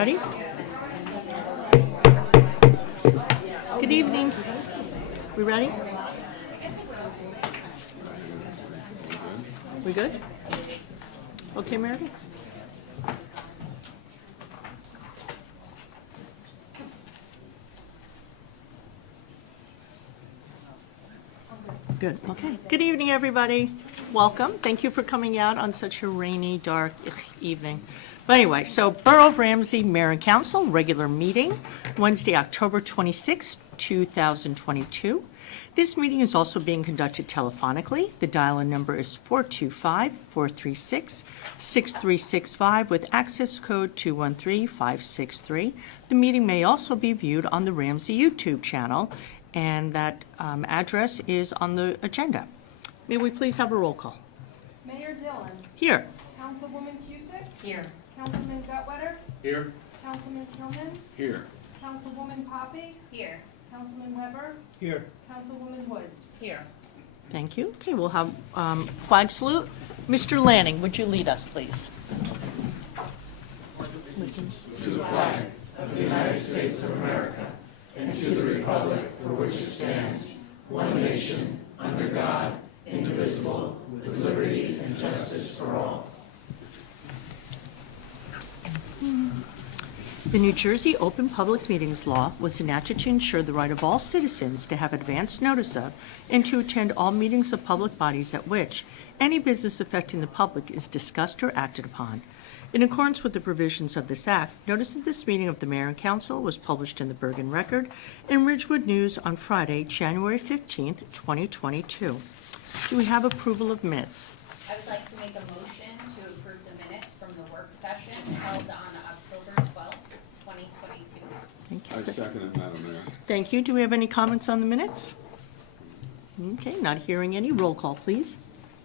Ready? Good evening. We ready? We good? Okay, Meredith? Good, okay. Good evening, everybody. Welcome. Thank you for coming out on such a rainy, dark evening. But anyway, so Borough of Ramsey Mayor and Council, regular meeting, Wednesday, October 26, 2022. This meeting is also being conducted telephonically. The dial-in number is 425-436-6365 with access code 213563. The meeting may also be viewed on the Ramsey YouTube channel, and that address is on the agenda. May we please have a roll call? Mayor Dillon. Here. Councilwoman Cusick. Here. Councilman Gutwetter. Here. Councilman Kilman. Here. Councilwoman Poppy. Here. Councilman Weber. Here. Councilwoman Woods. Here. Thank you. Okay, we'll have flag salute. Mr. Lanning, would you lead us, please? To the flag of the United States of America and to the republic for which it stands, one nation, under God, indivisible, with liberty and justice for all. The New Jersey Open Public Meetings Law was enacted to ensure the right of all citizens to have advance notice of and to attend all meetings of public bodies at which any business affecting the public is discussed or acted upon. In accordance with the provisions of this Act, notice of this meeting of the Mayor and Council was published in the Bergen Record and Ridgewood News on Friday, January 15th, 2022. Do we have approval of minutes? I would like to make a motion to approve the minutes from the work session held on October 12th, 2022. Thank you, I sir. second it, Madam Mayor. Thank you. Do we have any comments on the minutes? Okay, not hearing any. Roll call, please.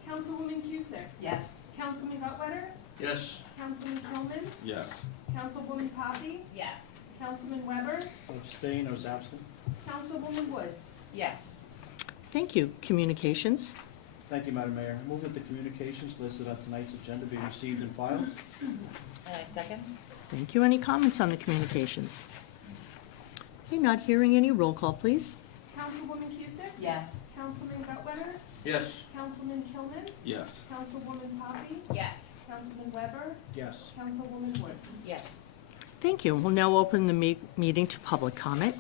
Councilwoman Cusick. Yes. Councilman Gutwetter. Yes. Councilman Kilman. Yes. Councilwoman Poppy. Yes. Councilman Weber. Abstain, I was absent. Councilwoman Woods. Yes. Thank you. Communications. Thank you, Madam Mayor. I move that the communications listed on tonight's agenda be received and filed. And I second. Thank you. Any comments on the communications? Okay, not hearing any. Roll call, please. Councilwoman Cusick. Yes. Councilman Gutwetter. Yes. Councilman Kilman. Yes. Councilwoman Poppy. Yes. Councilman Weber. Yes. Councilwoman Woods. Yes. Thank you. We'll now open the meeting to public comment.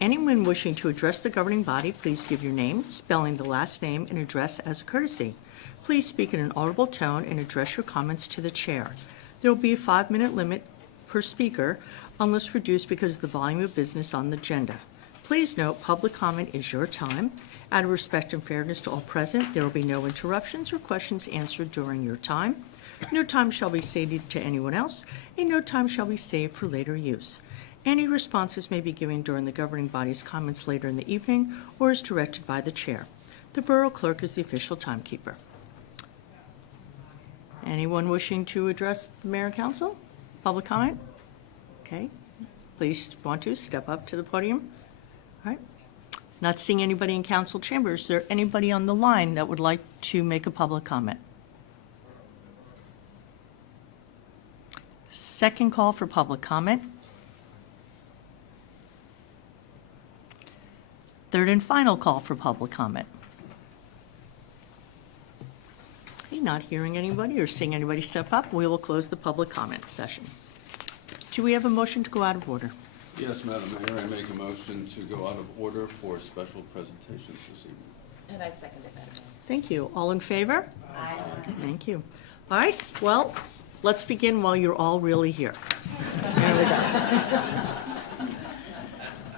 Anyone wishing to address the governing body, please give your name, spelling the last name and address as a courtesy. Please speak in an audible tone and address your comments to the chair. There will be a 5-minute limit per speaker unless reduced because of the volume of business on the agenda. Please note, public comment is your time. Out of respect and fairness to all present, there will be no interruptions or questions answered during your time. No time shall be ceded to anyone else, and no time shall be saved for later use. Any responses may be given during the governing body's comments later in the evening or as directed by the chair. The Borough Clerk is the official timekeeper. Anyone wishing to address the Mayor and Council? Public comment? Okay. Please want to step up to the podium. All right. Not seeing anybody in council chambers. Is there anybody on the line that would like to make a public comment? Second call for public comment. Third and final call for public comment. Okay, not hearing anybody or seeing anybody step up, we will close the public comment session. Do we have a motion to go out of order? Yes, Madam Mayor, I make a motion to go out of order for special presentations this evening. And I second it, Madam Mayor. Thank you. All in favor? Aye. Thank you. All right, well, let's begin while you're all really here. There we go.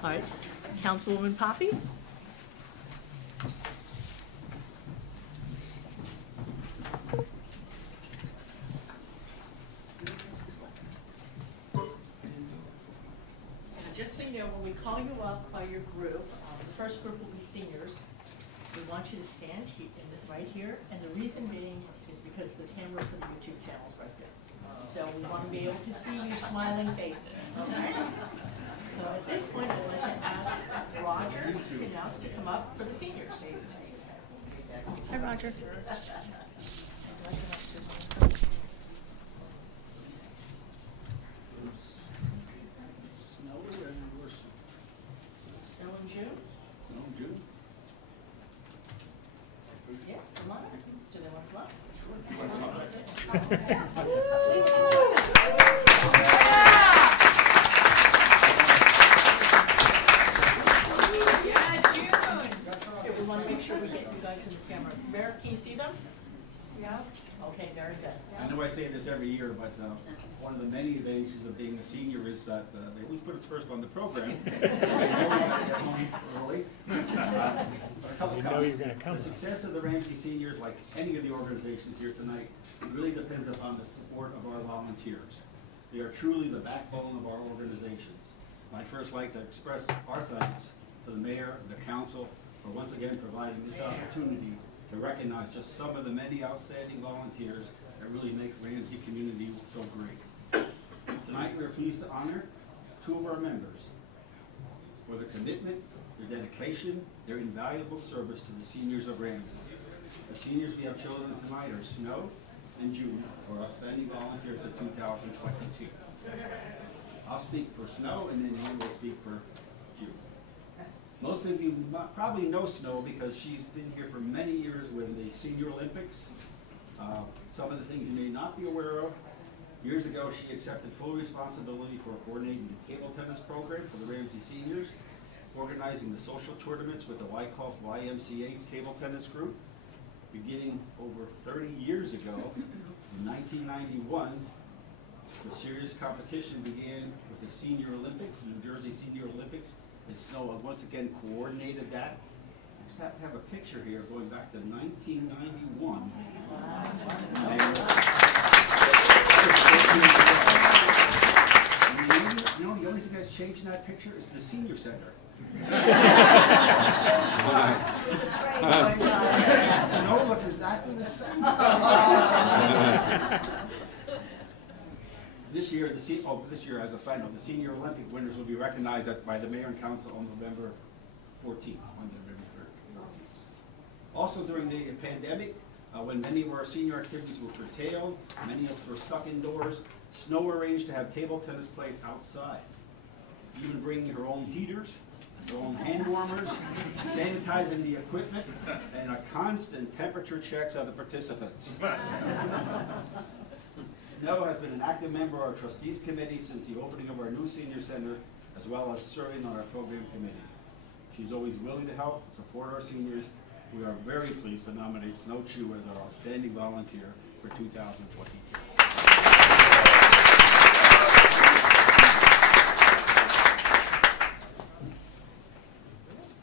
All right, Councilwoman Poppy? Just so you know, when we call you up by your group, the first group will be seniors. We want you to stand right here, and the reason being is because the camera for the YouTube channel is right there. So we want to be able to see your smiling faces, okay? So at this point, I'd like to ask Roger Knaus to come up for the seniors. Hi, Roger. come on up. Do they want to come up? Here, we want to make sure we get you guys in the camera. Mayor, can you see them? Yeah. Okay, very good. I know I say this every year, but one of the many advantages of being a senior is that they always put us first on the program. They know we gotta get home early. A couple comments. The success of the Ramsey seniors, like any of the organizations here tonight, really depends upon the support of our volunteers. They are truly the backbone of our organizations. I'd first like to express our thanks to the mayor, the council, for once again providing this opportunity to recognize just some of the many outstanding volunteers that really make Ramsey community so great. Tonight, we are pleased to honor two of our members for their commitment, their dedication, their invaluable service to the seniors of Ramsey. The seniors we have chosen tonight are Snow and June, for outstanding volunteers of 2022. I'll speak for Snow, and then Ann will speak for June. Most of you probably know Snow because she's been here for many years with the Senior Olympics. Some of the things you may not be aware of. Years ago, she accepted full responsibility for coordinating the table tennis program for the Ramsey seniors, organizing the social tournaments with the Wyckoff YMCA table tennis group. Beginning over 30 years ago, in 1991, the serious competition began with the Senior Olympics, the New Jersey Senior Olympics, and Snow once again coordinated that. I just have to have a picture here going back to 1991. You know, the only thing that's changed in that picture is the senior center. Snow looks exactly the same. This year, this year, as a side note, the Senior Olympic winners will be recognized by the Mayor and Council on November 14th, on November 3rd. Also during the pandemic, when many of our senior activities were curtailed, many of us were stuck indoors, Snow arranged to have table tennis played outside. Even bringing her own heaters, her own hand warmers, sanitizing the equipment, and a constant temperature checks of the participants. Snow has been an active member of our trustees committee since the opening of our new senior center, as well as serving on our program committee. She's always willing to help and support our seniors. We are very pleased to nominate Snow Chu as our outstanding volunteer for 2022.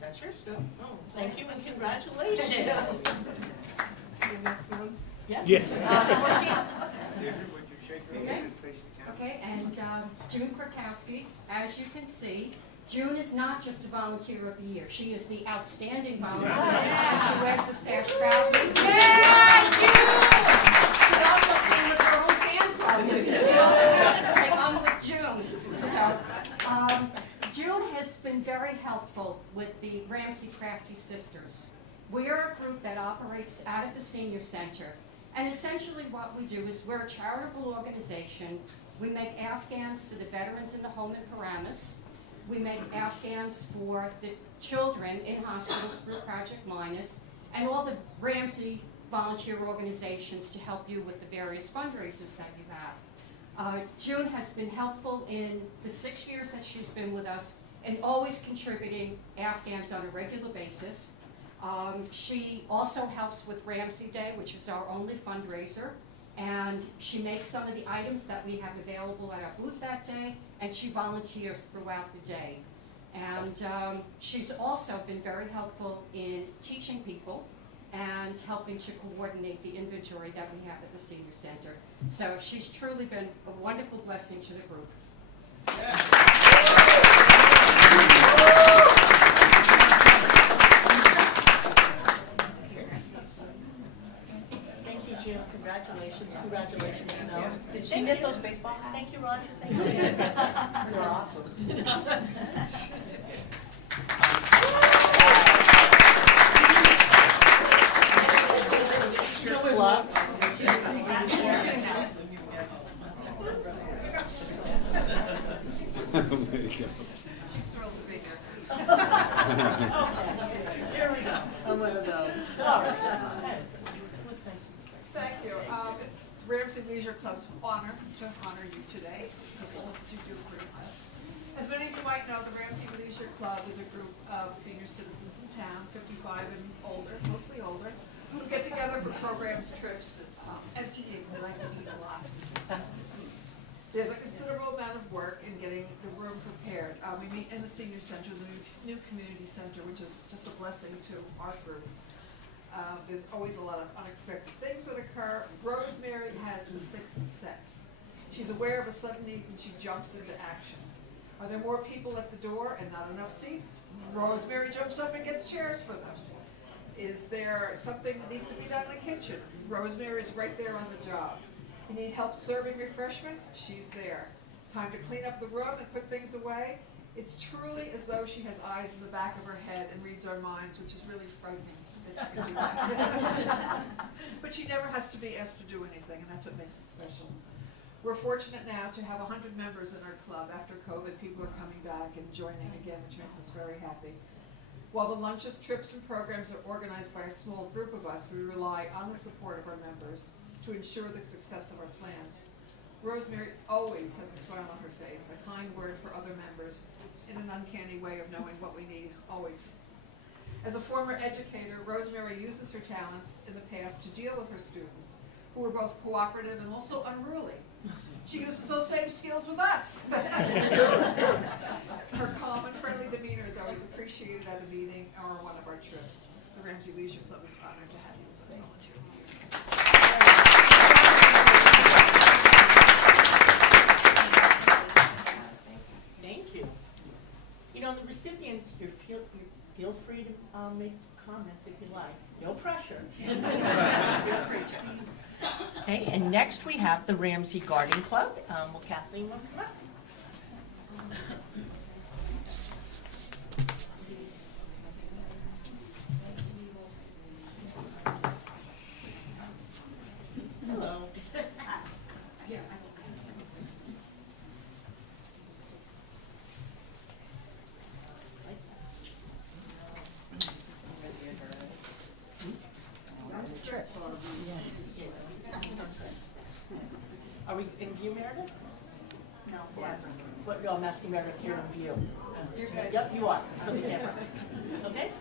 That's yours, Stu. Oh, thank you and congratulations. See you next one. Yes? Okay, and June Krakowski, as you can see, June is not just a volunteer of the year. She is the outstanding volunteer. She wears the sash proudly. Yeah, June! She also came with her own fan club. You can see all she has to say, I'm with June. So, June has been very helpful with the Ramsey Crafty Sisters. We are a group that operates out of the senior center. And essentially what we do is we're a charitable organization. We make Afghans for the veterans in the home in Paramus. We make Afghans for the children in hospitals through Project Minus, and all the Ramsey volunteer organizations to help you with the various fundraisers that you have. June has been helpful in the 6 years that she's been with us and always contributing Afghans on a regular basis. She also helps with Ramsey Day, which is our only fundraiser, and she makes some of the items that we have available at our booth that day, and she volunteers throughout the day. And she's also been very helpful in teaching people and helping to coordinate the inventory that we have at the senior center. So she's truly been a wonderful blessing to the group. Thank you, Jim. Congratulations. Congratulations, Snow. Did she knit those baseball hats? Thank you, Roger. Thank you. They're awesome. Good luck. She's thrilled to be here. Here we go. I'm one of those. All right. Thank you. It's Ramsey Leisure Club's honor to honor you today. What you do for us. As many of you might know, the Ramsey Leisure Club is a group of senior citizens in town, 55 and older, mostly older, who get together for programs, trips, and eating. They like to eat a lot. There's a considerable amount of work in getting the room prepared. We meet in the senior center, the new community center, which is just a blessing to our group. There's always a lot of unexpected things that occur. Rosemary has the sixth sense. She's aware of a sudden need and she jumps into action. Are there more people at the door and not enough seats? Rosemary jumps up and gets chairs for them. Is there something that needs to be done in the kitchen? Rosemary is right there on the job. You need help serving refreshments? She's there. Time to clean up the room and put things away? It's truly as though she has eyes in the back of her head and reads our minds, which is really frightening. But she never has to be asked to do anything, and that's what makes it special. We're fortunate now to have 100 members in our club. After COVID, people are coming back and joining again, which makes us very happy. While the lunches, trips, and programs are organized by a small group of us, we rely on the support of our members to ensure the success of our plans. Rosemary always has a smile on her face, a kind word for other members, in an uncanny way of knowing what we need, always. As a former educator, Rosemary uses her talents in the past to deal with her students, who were both cooperative and also unruly. She uses those same skills with us. Her calm and friendly demeanor is always appreciated at a meeting or one of our trips. The Ramsey Leisure Club is honored to have you as a volunteer leader. Thank you. You know, the recipients, you feel free to make comments if you like. No pressure. Feel free to. Okay, and next we have the Ramsey Garden Club. Will Kathleen want to come up? Hello. Are we in view, Meredith? No. Yes. What, no, I'm asking Meredith here in view. You're good. Yep, you are, for the camera. Okay?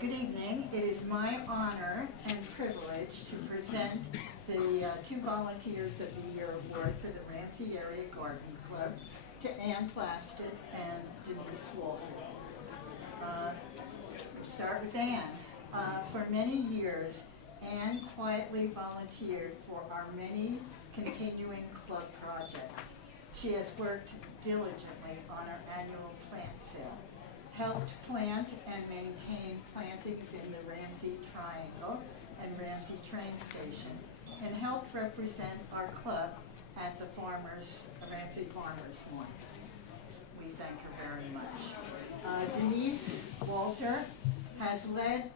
Good evening. It is my honor and privilege to present the two Volunteers of the Year Award for the Ramsey Area Garden Club to Ann Plasted and Denise Walter. Start with Ann. For many years, Ann quietly volunteered for our many continuing club projects. She has worked diligently on our annual plant sale, helped plant and maintain plantings in the Ramsey Triangle and Ramsey train station, and helped represent our club at the Ramsey Farmers Market. We thank her very much. Denise Walter has led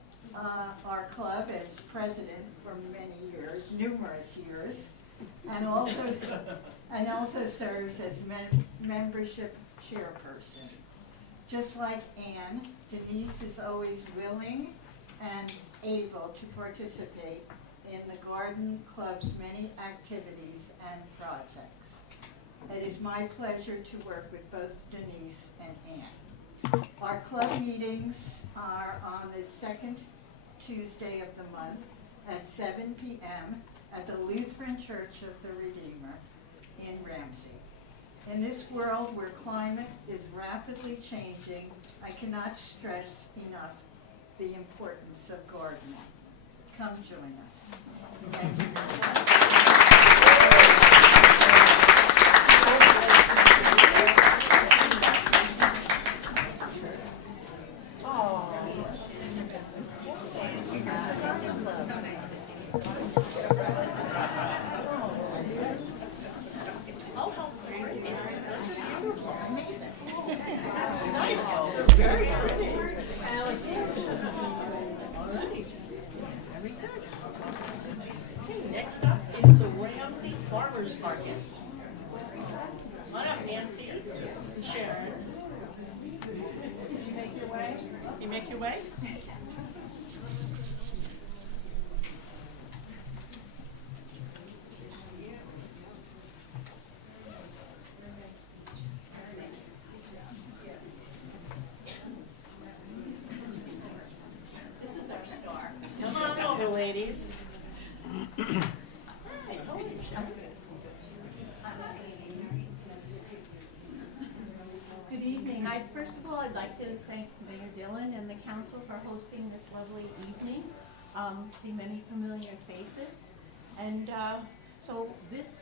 our club as president for many years, numerous years, and also serves as membership chairperson. Just like Ann, Denise is always willing and able to participate in the garden club's many activities and projects. It is my pleasure to work with both Denise and Ann. Our club meetings are on the second Tuesday of the month at 7 p.m. at the Lutheran Church of the Redeemer in Ramsey. In this world where climate is rapidly changing, I cannot stress enough the importance of gardening. Come join us. Thank you very much. Very pretty. All right. Very good. Okay, next up is the Ramsey Farmers Market. Come on up, Nancy and Sharon. Did you make your way? You make your way? would like to thank Mayor Dillon and the council for hosting this lovely evening. See many familiar faces. And so this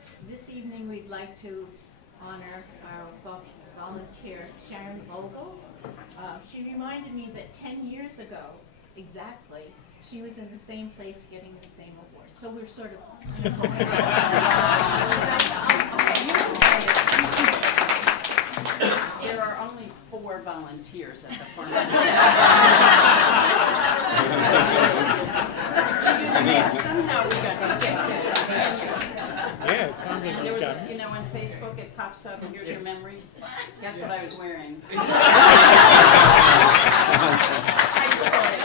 evening, we'd like to honor our volunteer, Sharon Vogel. She reminded me that 10 years ago, exactly, she was in the same place getting the same award. So we're sort of... There are only 4 volunteers at the farmer's market. Somehow we got skipped. Yeah, it sounds like There you've was, got. you know, on Facebook it pops up, here's your memory. Guess what I was wearing? I saw it.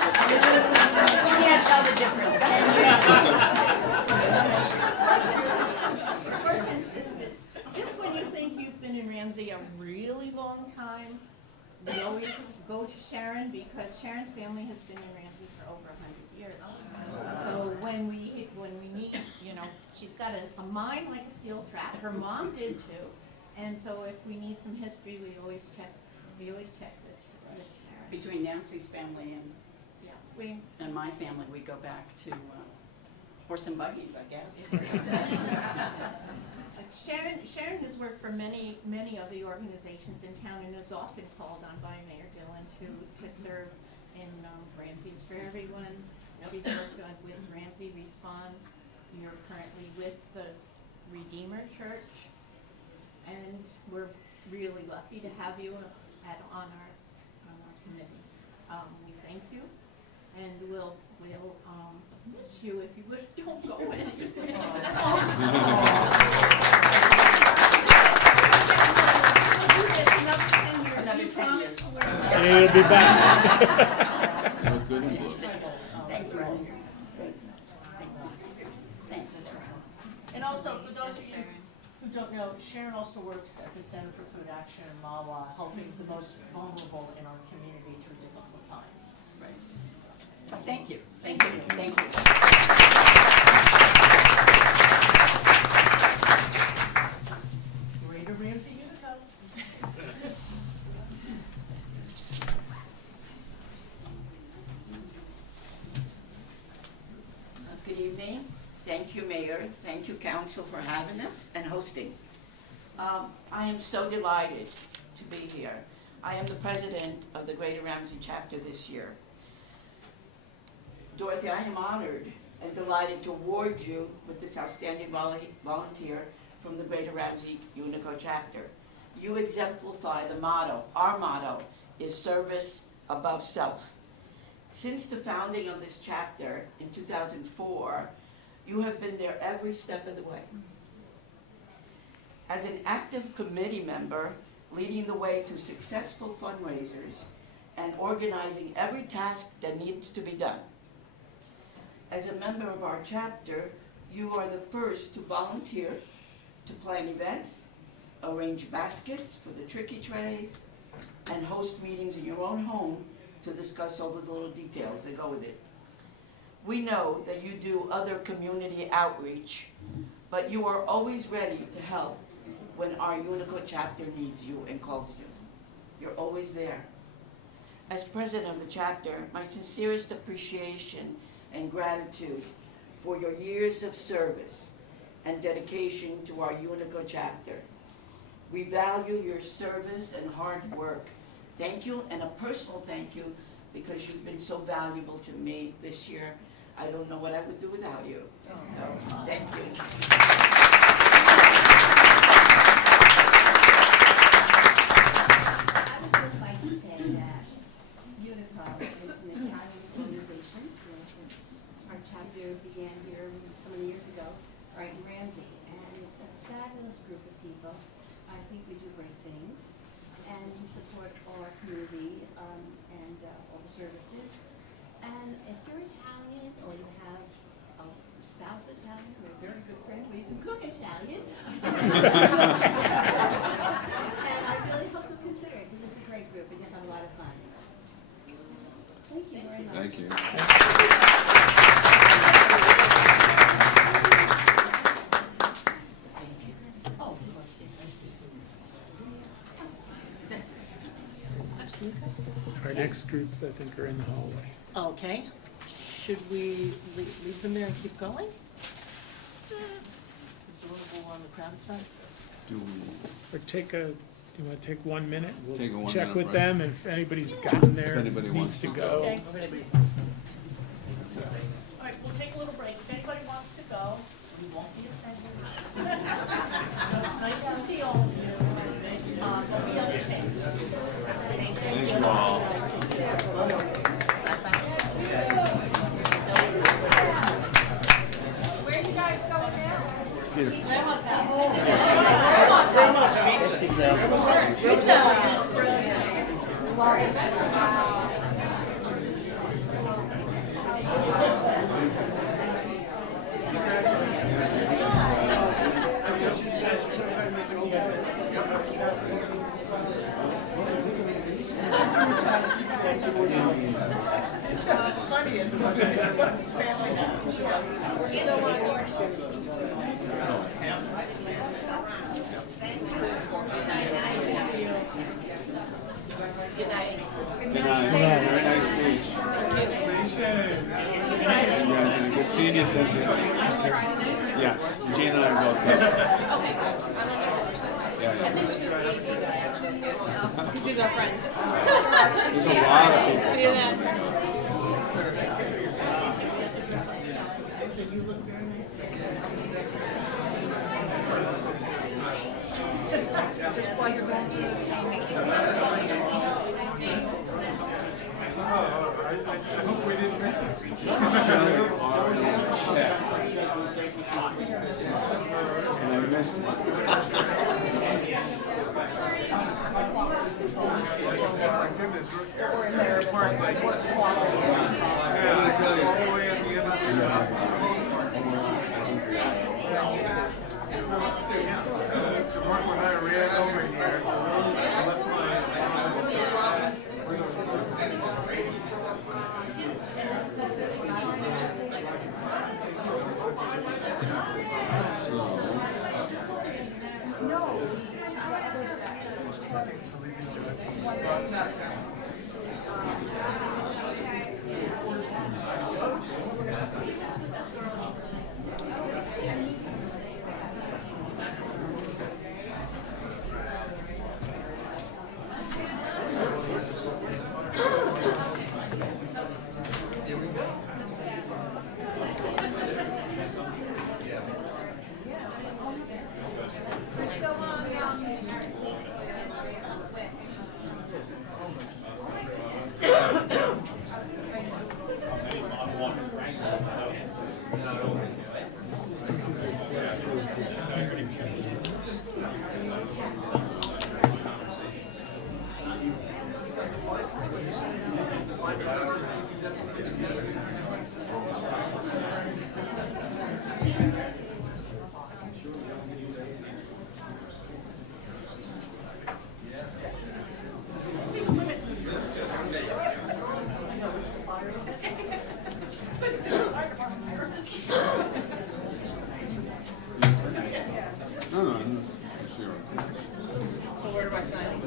You can't tell the difference, can First insisted, just when you think you've been in Ramsey a really long time, we always go to Sharon because Sharon's family has been in Ramsey for over 100 years. So when we meet, you know, she's got a mind like a steel trap. Her mom did too. And so if we need some history, we always check this Sharon. Between Nancy's family Yeah, and my family, we go back to horse and buggies, I guess. Sharon has worked for many of the organizations in town and is often called on by Mayor Dillon to serve in Ramsey's for Everyone. She's worked with Ramsey Responds. You're currently with the Redeemer Church, and we're really lucky to have you on our committee. We thank you, and we'll miss you if you don't go anywhere. Another 10 years. You'll be back. Look good in blue. Thank you. Thanks. And also, for those of you who don't know, Sharon also works at the Center for Food Action in Mawa, helping the most vulnerable in our community through difficult times. Right. Thank you. Thank you. Thank you. Greater Ramsey Unico. Good evening. Thank you, Mayor. Thank you, Council, for having us and hosting. I am so delighted to be here. I am the president of the Greater Ramsey chapter this year. Dorothy, I am honored and delighted to award you with this outstanding volunteer from the Greater Ramsey Unico chapter. You exemplify the motto. Our motto is service above self. Since the founding of this chapter in 2004, you have been there every step of the way. As an active committee member, leading the way to successful fundraisers and organizing every task that needs to be done. As a member of our chapter, you are the first to volunteer to plan events, arrange baskets for the tricky trays, and host meetings in your own home to discuss all the little details that go with it. We know that you do other community outreach, but you are always ready to help when our Unico chapter needs you and calls you. You're always there. As president of the chapter, my sincerest appreciation and gratitude for your years of service and dedication to our Unico chapter. We value your service and hard work. Thank you, and a personal thank you, because you've been so valuable to me this year. I don't know what I would do without you. So, thank you. I would just like to say that Unico is an Italian organization. Our chapter began here so many years ago, right in Ramsey, and it's a fabulous group of people. I think we do great things, and we support all our community and all the services. And if you're Italian or you have a spouse Italian or a very good friend where you can cook Italian, and I really hope you'll consider it because it's a great group and you'll have a lot of fun. Thank you very much. Thank you. Oh, Our next groups, I think, are in the hallway. Okay. Should we leave them there and keep going? Is the room on the crowded side? Do we, Or you want to take 1 minute? Take a We'll 1 check minute with break. them, and if anybody's gotten there, If anybody needs wants to to go. Okay. All right, we'll take a little break. If anybody wants to go, we won't be offended. It's nice to see all of you. But we understand. thank you all. Where you guys going now? It's funny, isn't it? We're still on yours. Good night. Good night. Very nice speech. Congratulations. Good seeing you, Cynthia. Yes, Gina and I are both good. Okay, cool. I'm not sure person. Yeah, I yeah. think it was just the AP guy, actually. Because these are friends. There's a lot of people. See you then. Just while you're going through this thing, make sure. Shelley already checked. And I missed it. I'm gonna tell you. No, sure. So where do I sign?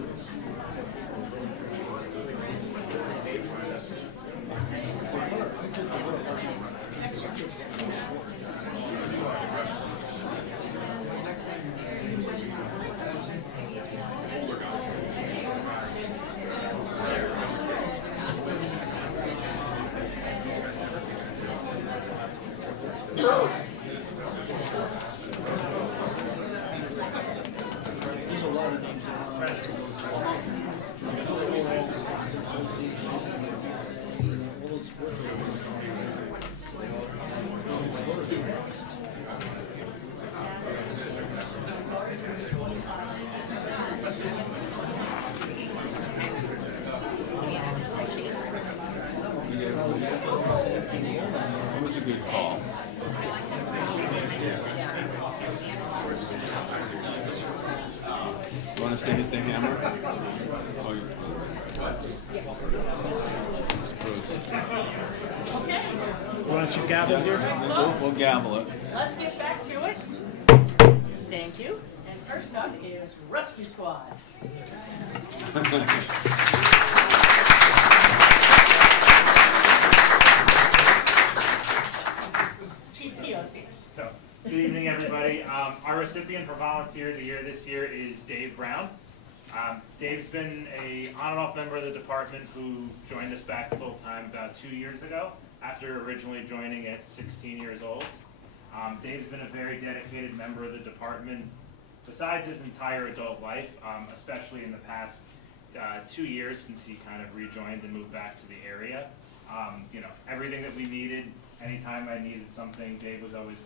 It was a good call. You want us to hit the hammer? Oh, you Bruce. Okay, Why don't you gavel, Deirdre? We'll gavel it. let's get back to it. Thank you. And first up is Rescue Squad. recipient for Volunteer of the Year this year is Dave Brown. Dave's been a on and off member of the department who joined us back full-time about 2 years ago, after originally joining at 16 years old. Dave's been a very dedicated member of the department besides his entire adult life, especially in the past 2 years since he kind of rejoined and moved back to the area. Everything that we needed, anytime I needed something, Dave was always,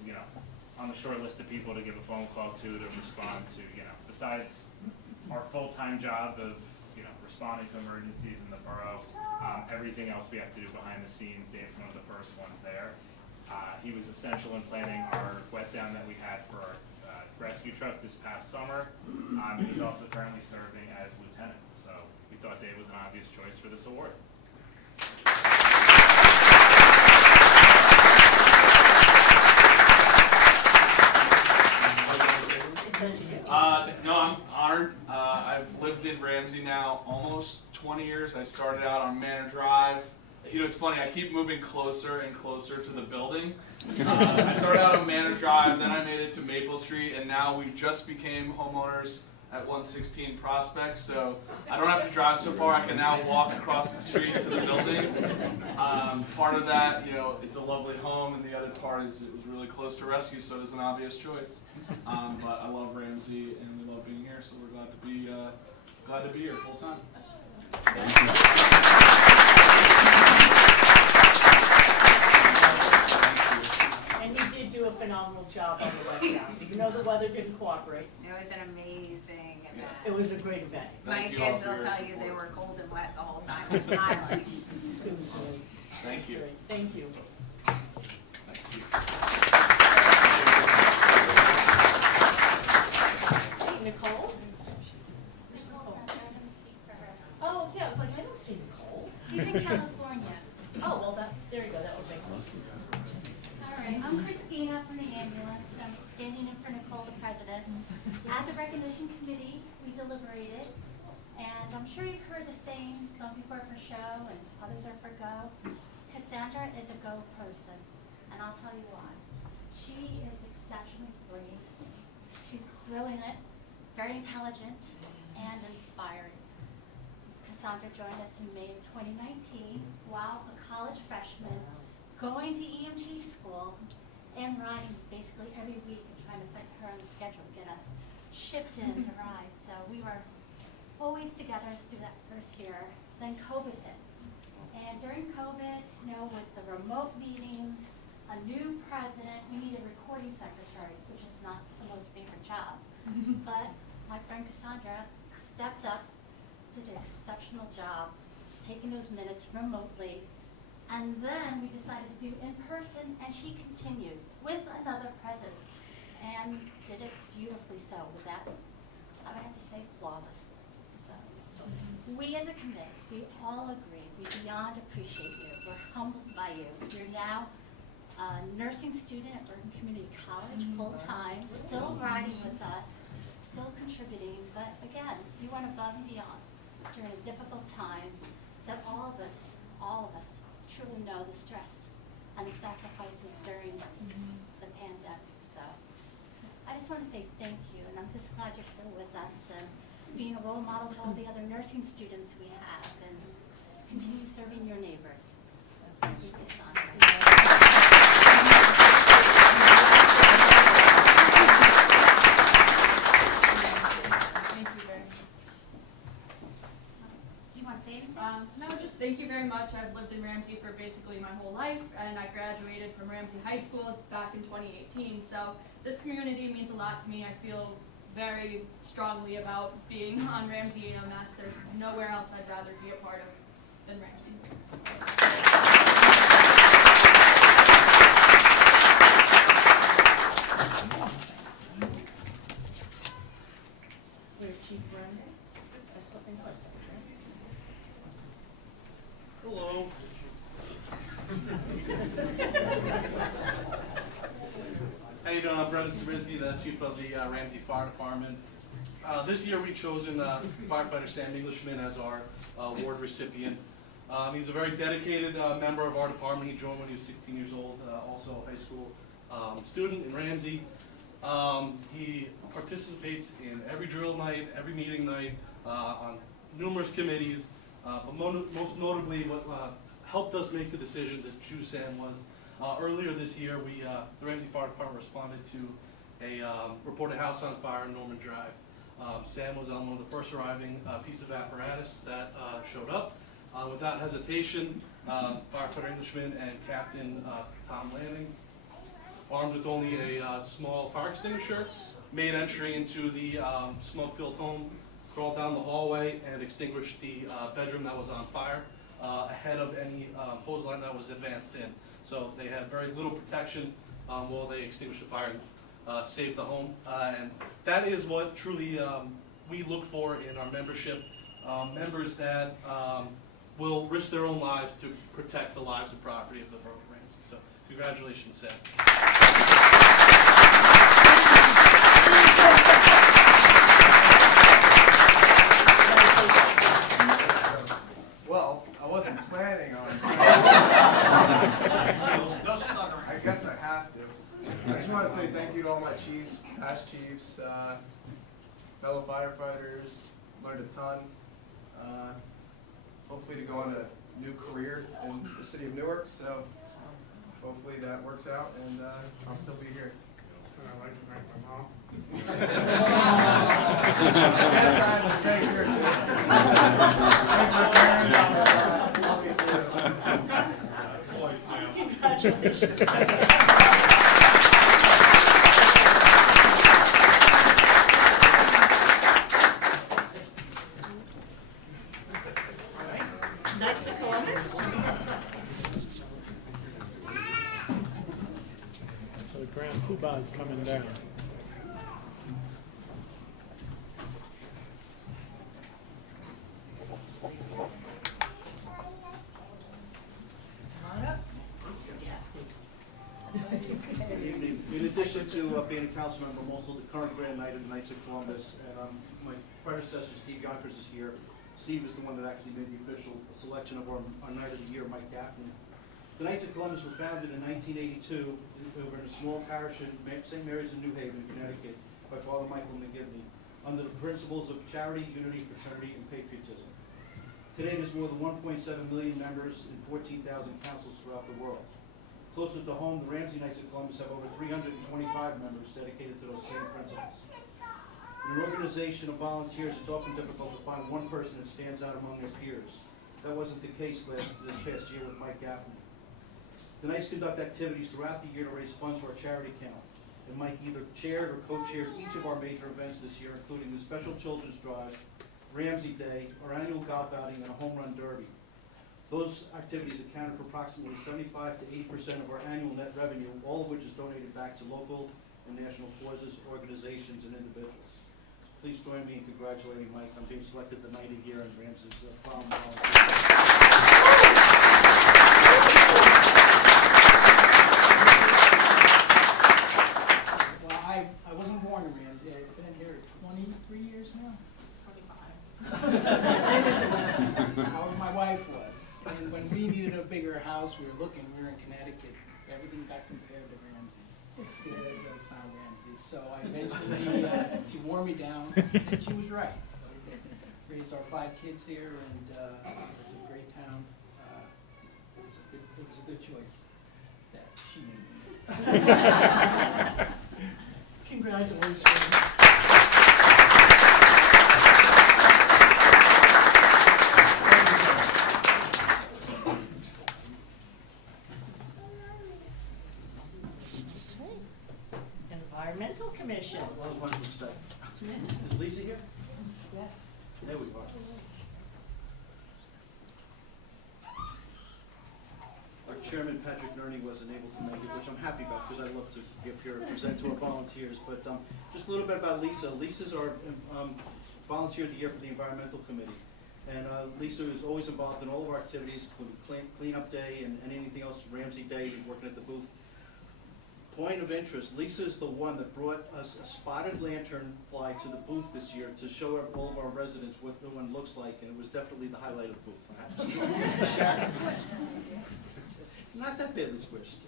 on the short list of people to give a phone call to respond to, besides our full-time job of, responding to emergencies in the borough, everything else we have to do behind the scenes, Dave's one of the first ones there. He was essential in planning our wet down that we had for our rescue truck this past summer. He's also currently serving as lieutenant, so we thought Dave was an obvious choice for this award. No, I'm honored. I've lived in Ramsey now almost 20 years. I started out on Manor Drive. It's funny, I keep moving closer and closer to the building. I started out on Manor Drive, then I made it to Maple Street, and now we just became homeowners at 116 Prospect, so I don't have to drive so far. I can now walk across the street to the building. Part of that, it's a lovely home, and the other part is it was really close to rescue, so it was an obvious choice. But I love Ramsey, and we love being here, so we're glad to be here full time. And you did do a phenomenal job on the wet down, even though the weather didn't cooperate. It was an amazing event. It was a great event. My kids will tell you they were cold and wet the whole time, but smiling. It was great. Thank you. Great. Thank you. Hey, Nicole? Oh, yeah, I was like, I don't see Nicole. She's in California. Oh, well, there you go, that would make sense. All right, I'm Christina from the ambulance. I'm standing in for Nicole, the president. As a recognition committee, we deliberated, and I'm sure you've heard the saying, some people are for show and others are for go. Cassandra is a go person, and I'll tell you why. She is exceptionally brave. She's brilliant, very intelligent, and inspiring. Cassandra joined us in May of 2019 while a college freshman, going to EMT school and riding basically every week and trying to fit her on the schedule to get a shift in to ride. So we were always together through that first year. Then COVID hit. And during COVID, with the remote meetings, a new president, we need a recording secretary, which is not the most favorite job. But my friend Cassandra stepped up, did an exceptional job, taking those minutes remotely. And then we decided to do in person, and she continued with another president and did it beautifully so. With that, I would have to say flawless. So we as a committee, we all agree, we beyond appreciate you. We're humbled by you. You're now a nursing student at Bergen Community College, full-time, still riding with us, still contributing, but again, you went above and beyond during a difficult time that all of us truly know the stress and the sacrifices during the pandemic. So I just want to say thank you, and I'm just glad you're still with us and being a role model to all the other nursing students we have, and continue serving your neighbors. Thank you, Cassandra. No, just thank you very much. I've lived in Ramsey for basically my whole life, and I graduated from Ramsey High School back in 2018. So this community means a lot to me. I feel very strongly about being on Ramsey EMS. There's nowhere else I'd rather be a part of than Ramsey. Chief Brennan, something else. Hello. How you doing? I'm Brendan Zabriskie, the chief of the Ramsey Fire Department. This year we've chosen firefighter Sam Englishman as our award recipient. He's a very dedicated member of our department. He joined when he was 16 years old, also a high school student in Ramsey. He participates in every drill night, every meeting night, on numerous committees, but most notably what helped us make the decision to choose Sam was earlier this year, the Ramsey Fire Department responded to a reported house on fire in Norman Drive. Sam was on one of the first arriving piece of apparatus that showed up. Without hesitation, firefighter Englishman and Captain Tom Lanning, armed with only a small fire extinguisher, made entry into the smoke-filled home, crawled down the hallway, and extinguished the bedroom that was on fire ahead of any hose line that was advanced in. So they had very little protection while they extinguished the fire and saved the home. And that is what truly we look for in our membership, members that will risk their own lives to protect the lives and property of the Borough of Ramsey. So congratulations, Sam. Well, I wasn't planning on I guess I have to. I just want to say thank you to all my chiefs, past chiefs, fellow firefighters. Learned a ton. Hopefully to go on a new career in the city of Newark, so hopefully that works out and I'll still be here. I'd like to thank my mom. Yes, I have to thank her too. Congratulations. Knights of Columbus. So the Grand Poobah is coming down. Good evening. In addition to being a council member, I'm also the current Grand Knight of the Knights of Columbus, and my predecessor, Steve Yonkers, is here. Steve is the one that actually made the official selection of our Knight of the Year, Mike Gaffney. The Knights of Columbus were founded in 1982 over in a small parish in St. Mary's in New Haven, Connecticut, by Father Michael McGivney, under the principles of charity, unity, fraternity, and patriotism. Today, there's more than 1.7 million members in 14,000 councils throughout the world. Closer to home, the Ramsey Knights of Columbus have over 325 members dedicated to those same principles. In an organization of volunteers, it's often difficult to find one person that stands out among their peers. That wasn't the case this past year with Mike Gaffney. The Knights conduct activities throughout the year to raise funds for our charity account. And Mike either chaired or co-chaired each of our major events this year, including the Special Children's Drive, Ramsey Day, our annual golf outing, and a home run derby. Those activities accounted for approximately 75 to 80% of our annual net revenue, all of which is donated back to local and national causes, organizations, and individuals. Please join me in congratulating Mike on being selected the Knight of the Year in Ramsey's Prom Volunteer. Well, I wasn't born in Ramsey. I've been here 23 years now. 25. However, my wife was. And when we needed a bigger house, we were in Connecticut. Everything got compared to Ramsey. It's good, it does sound Ramsey. So I eventually, she wore me down, and she was right. So we raised our 5 kids here, and it's a great town. It was a good choice that she made. Congratulations. Environmental Commission. One mistake. Is Lisa here? Yes. There we are. Our chairman, Patrick Nerney, wasn't able to make it, which I'm happy about because I love to be up here and present to our volunteers. But just a little bit about Lisa. Lisa's our volunteer of the year for the Environmental Committee. And Lisa is always involved in all of our activities, including cleanup day and anything else, Ramsey Day, working at the booth. Point of interest, Lisa is the one that brought us a spotted lantern fly to the booth this year to show all of our residents what the one looks like, and it was definitely the highlight of the booth. I have to say. Not that badly squished.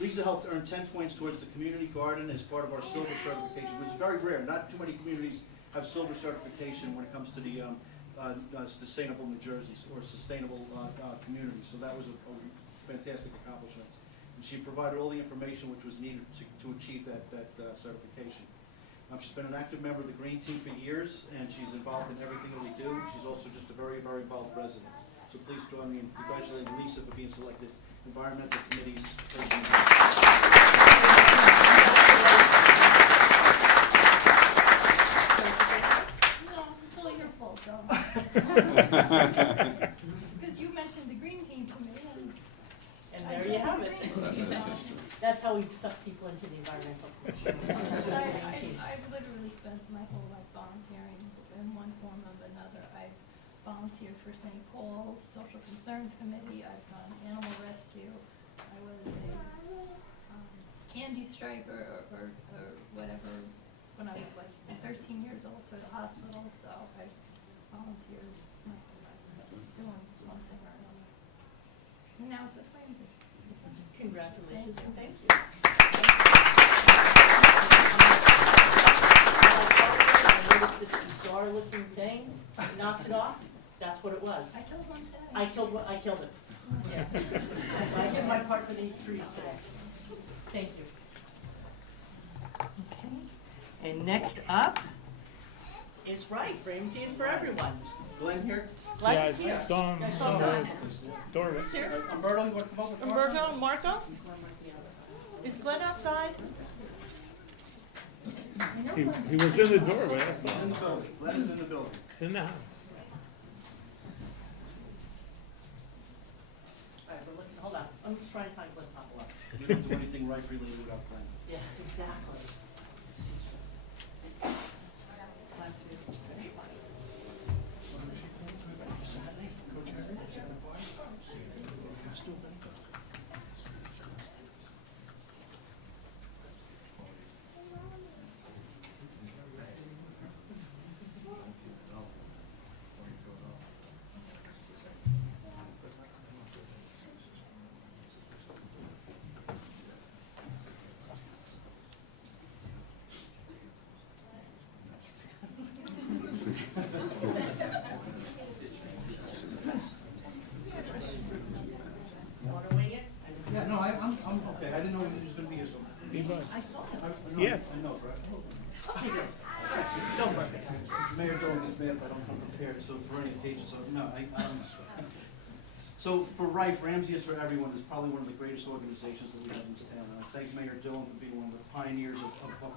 Lisa helped earn 10 points towards the community garden as part of our silver certification, which is very rare. Not too many communities have silver certification when it comes to the sustainable New Jersey or sustainable communities. So that was a fantastic accomplishment. And she provided all the information which was needed to achieve that certification. She's been an active member of the Green Team for years, and she's involved in everything that we do. She's also just a very, very involved resident. So please join me in congratulating Lisa for being selected Environmental Committee's person. No, it's all your fault, though. Because you mentioned the green team to me, And there you have it. That's how we suck people into the environmental commission. I've literally spent my whole life volunteering in one form or another. I've volunteered for St. Paul's Social Concerns Committee. I've done animal rescue. I was a candy striper or whatever when I was like 13 years old for the hospital. So I volunteered my whole life doing one thing or another. And now it's a Ramsey. Congratulations and thank you. I noticed this bizarre looking thing, knocked it off, that's what it was. I killed one today. I killed it. Yeah. I did my part for the trees today. Thank you. Okay. And next up is Ramsey is for everyone. Glenn here? Glenn is here. I saw him I in saw the Glenn. doorway. He's here. Umberto, you want to come over? Umberto and Marco? Is Glenn outside? He was in the doorway, I saw In him. the building. Glenn is in the building. It's in the house. All right, we're looking, hold on, I'm just trying to find Glenn Popolo. We don't do anything right related without Glenn. Yeah, exactly. Want to wing it? Yeah, no, I'm okay. I didn't know he was going to be here, so. He was. I saw him. Yes. I know, right? Okay, good. Go for it. Mayor Dolan is mad if I don't come prepared, so for any occasion, so no, So for Rife, Ramsey is for Everyone is probably one of the greatest organizations that we have in this town. And I thank Mayor Dillon for being one of the pioneers of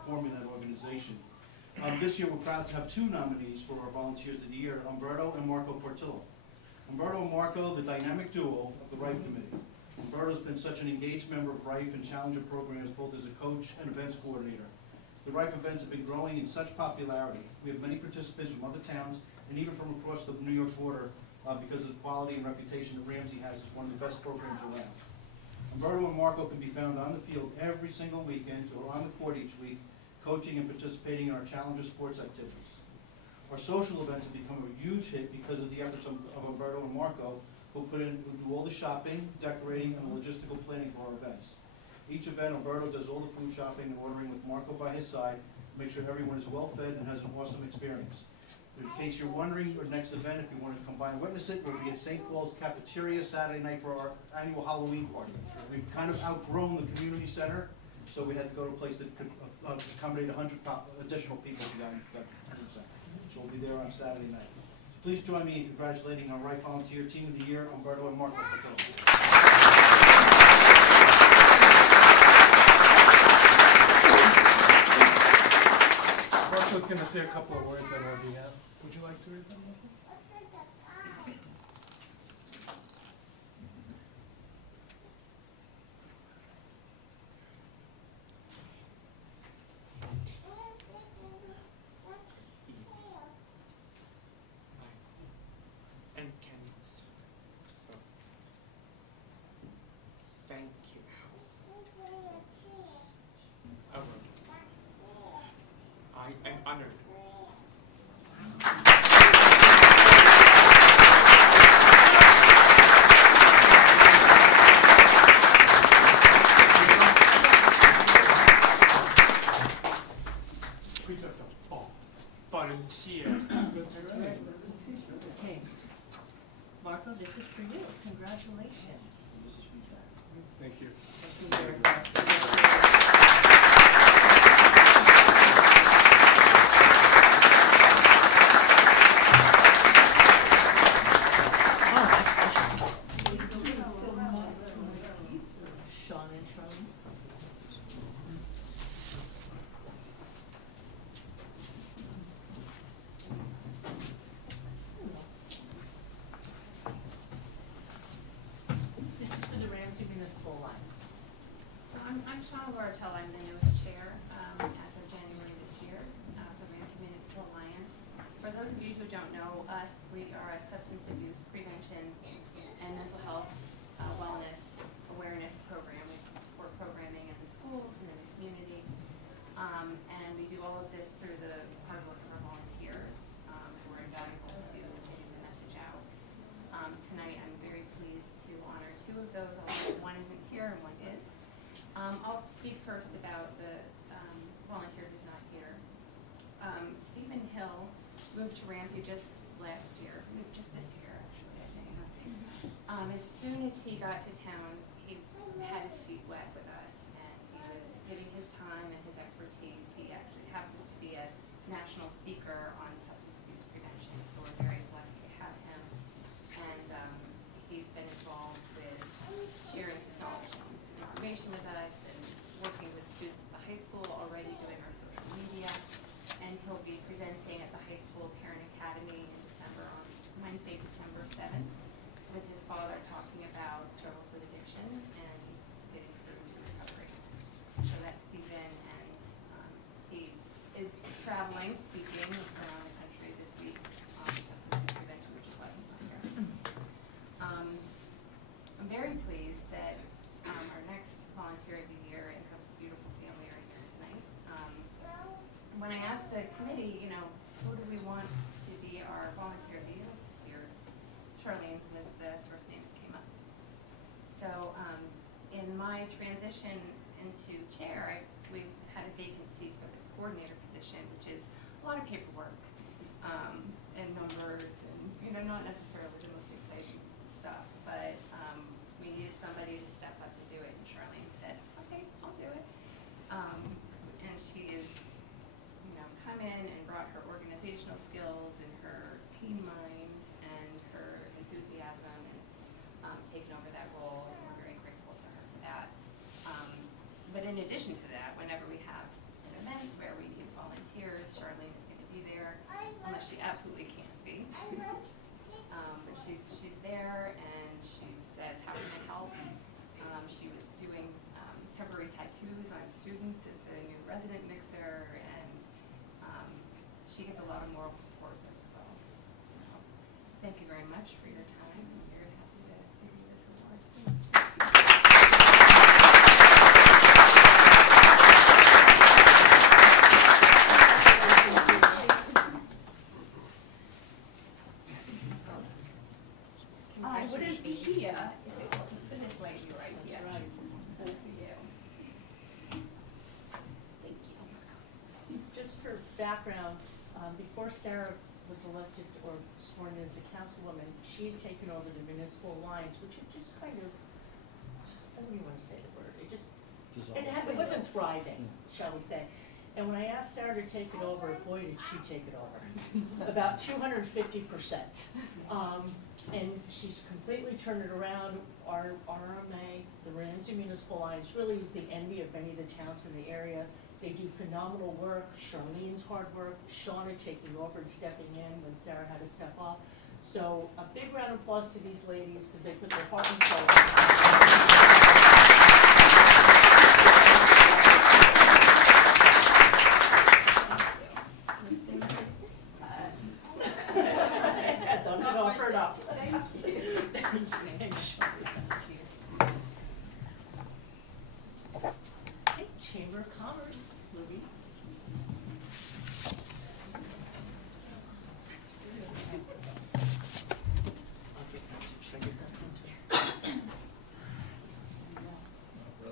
forming that organization. This year, we're proud to have two nominees for our Volunteers of the Year, Umberto and Marco Portillo. Umberto and Marco, the dynamic duo of the Rife Committee. Umberto's been such an engaged member of Rife and Challenger programs, both as a coach and events coordinator. The Rife events have been growing in such popularity. We have many participants from other towns and even from across the New York border because of the quality and reputation that Ramsey has as one of the best programs around. Umberto and Marco can be found on the field every single weekend or on the court each week, coaching and participating in our Challenger sports activities. Our social events have become a huge hit because of the efforts of Umberto and Marco, who do all the shopping, decorating, and the logistical planning for our events. Each event, Umberto does all the food shopping and ordering with Marco by his side to make sure everyone is well fed and has an awesome experience. In case you're wondering, our next event, if you want to come by and witness it, will be at St. Paul's Cafeteria Saturday night for our annual Halloween party. We've kind of outgrown the community center, so we had to go to a place that could accommodate 100 additional people for that event. So we'll be there on Saturday night. Please join me in congratulating our Rife Volunteer Team of the Year, Umberto and Marco Portillo. Marco's going to say a couple of words on our behalf. Would you like to read them? And can thank you. I am honored. Congratulations. Thank you. Thank you very much. Sean and Charlie. This is for the Ramsey Municipal Alliance. So I'm Shauna Lortel, I'm the newest chair as of January this year for Ramsey Municipal Alliance. For those of you who don't know us, we are a substance abuse prevention and mental health wellness awareness program. We support programming in the schools and in the community. And we do all of this through the hard work of our volunteers who are invaluable to getting the message out. Tonight I'm very pleased to honor two of those, although one isn't here and one is. I'll speak first about the volunteer who's not here. Stephen Hill moved to Ramsey just last year, just this year actually, I think. As soon as he got to town, he had his feet wet with us, and he was giving his time and his expertise. He actually happens to be a national speaker on substance abuse prevention, so we're very lucky to have him. And he's been involved with sharing his knowledge and information with us and working with students at the high school, already doing our social media. And he'll be presenting at the high school Parent Academy in December, on Wednesday, December 7th, with his father talking about struggles with addiction and getting through to recovery. So that's Stephen, and he is traveling, speaking around the country this week on substance abuse prevention, which is why he's not here. I'm very pleased that our next volunteer of the year and her beautiful family are here tonight. When I asked the committee, who do we want to be our volunteer of the year this year, Charlene's was the first name that came up. So in my transition into chair, we've had a vacancy for the coordinator position, which is a lot of paperwork and numbers and not necessarily the most exciting stuff, but we needed somebody to step up and do it, and Charlene said, okay, I'll do it. And she is come in and brought her organizational skills and her keen mind and her enthusiasm and taken over that role, and we're very grateful to her for that. But in addition to that, whenever we have an event where we need volunteers, Charlene is going to be there, unless she absolutely can't be. But she's there, and she says, how can I help? She was doing temporary tattoos on students at the new resident mixer, and she gives a lot of moral support as well. So thank you very much for your time. I'm very happy to give you this award. I wouldn't be here if it wasn't for this lady right here. Both of you. Thank you. Just for background, before Sarah was elected or sworn in as a councilwoman, she had taken over the municipal alliance, which had just kind of, I don't even want to say the word, it wasn't thriving, shall we say. And when I asked Sarah to take it over, boy, did she take it over. About 250%. And she's completely turned it around. Our RMA, the Ramsey Municipal Alliance, really is the envy of many of the towns in the area. They do phenomenal work. Charlene's hard work, Shauna taking over and stepping in when Sarah had to step off. So a big round of applause to these ladies because they put their heart and soul Don't get offered up. Thank you. Okay, Chamber of Commerce, Louise.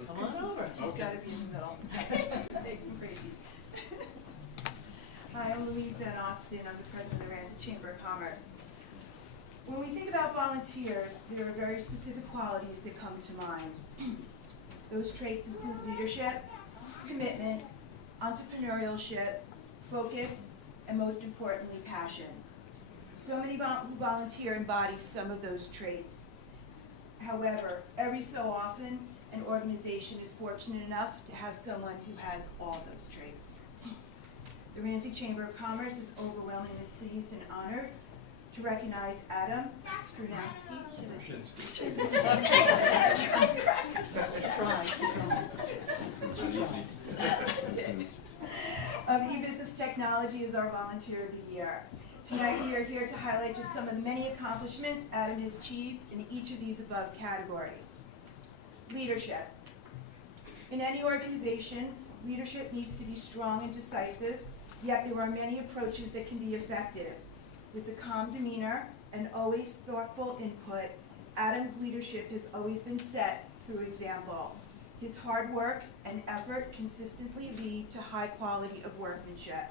Come on over. She's gotta be in the middle. Make some crazy. Hi, I'm Louise Van Austin. I'm the president of the Ramsey Chamber of Commerce. When we think about volunteers, there are very specific qualities that come to mind. Those traits include leadership, commitment, entrepreneurship, focus, and most importantly, passion. So many who volunteer embody some of those traits. However, every so often, an organization is fortunate enough to have someone who has all those traits. The Ramsey Chamber of Commerce is overwhelmingly pleased and honored to recognize Adam Strunowski. Of E-Business Technology as our Volunteer of the Year. Tonight we are here to highlight just some of the many accomplishments Adam has achieved in each of these above categories. Leadership. In any organization, leadership needs to be strong and decisive, yet there are many approaches that can be effective. With a calm demeanor and always thoughtful input, Adam's leadership has always been set through example. His hard work and effort consistently lead to high quality of workmanship.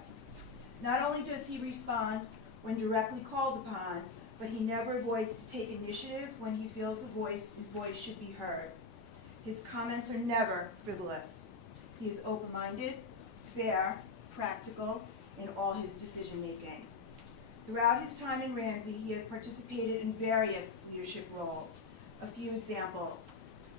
Not only does he respond when directly called upon, but he never avoids to take initiative when he feels his voice should be heard. His comments are never frivolous. He is open-minded, fair, practical in all his decision-making. Throughout his time in Ramsey, he has participated in various leadership roles. A few examples: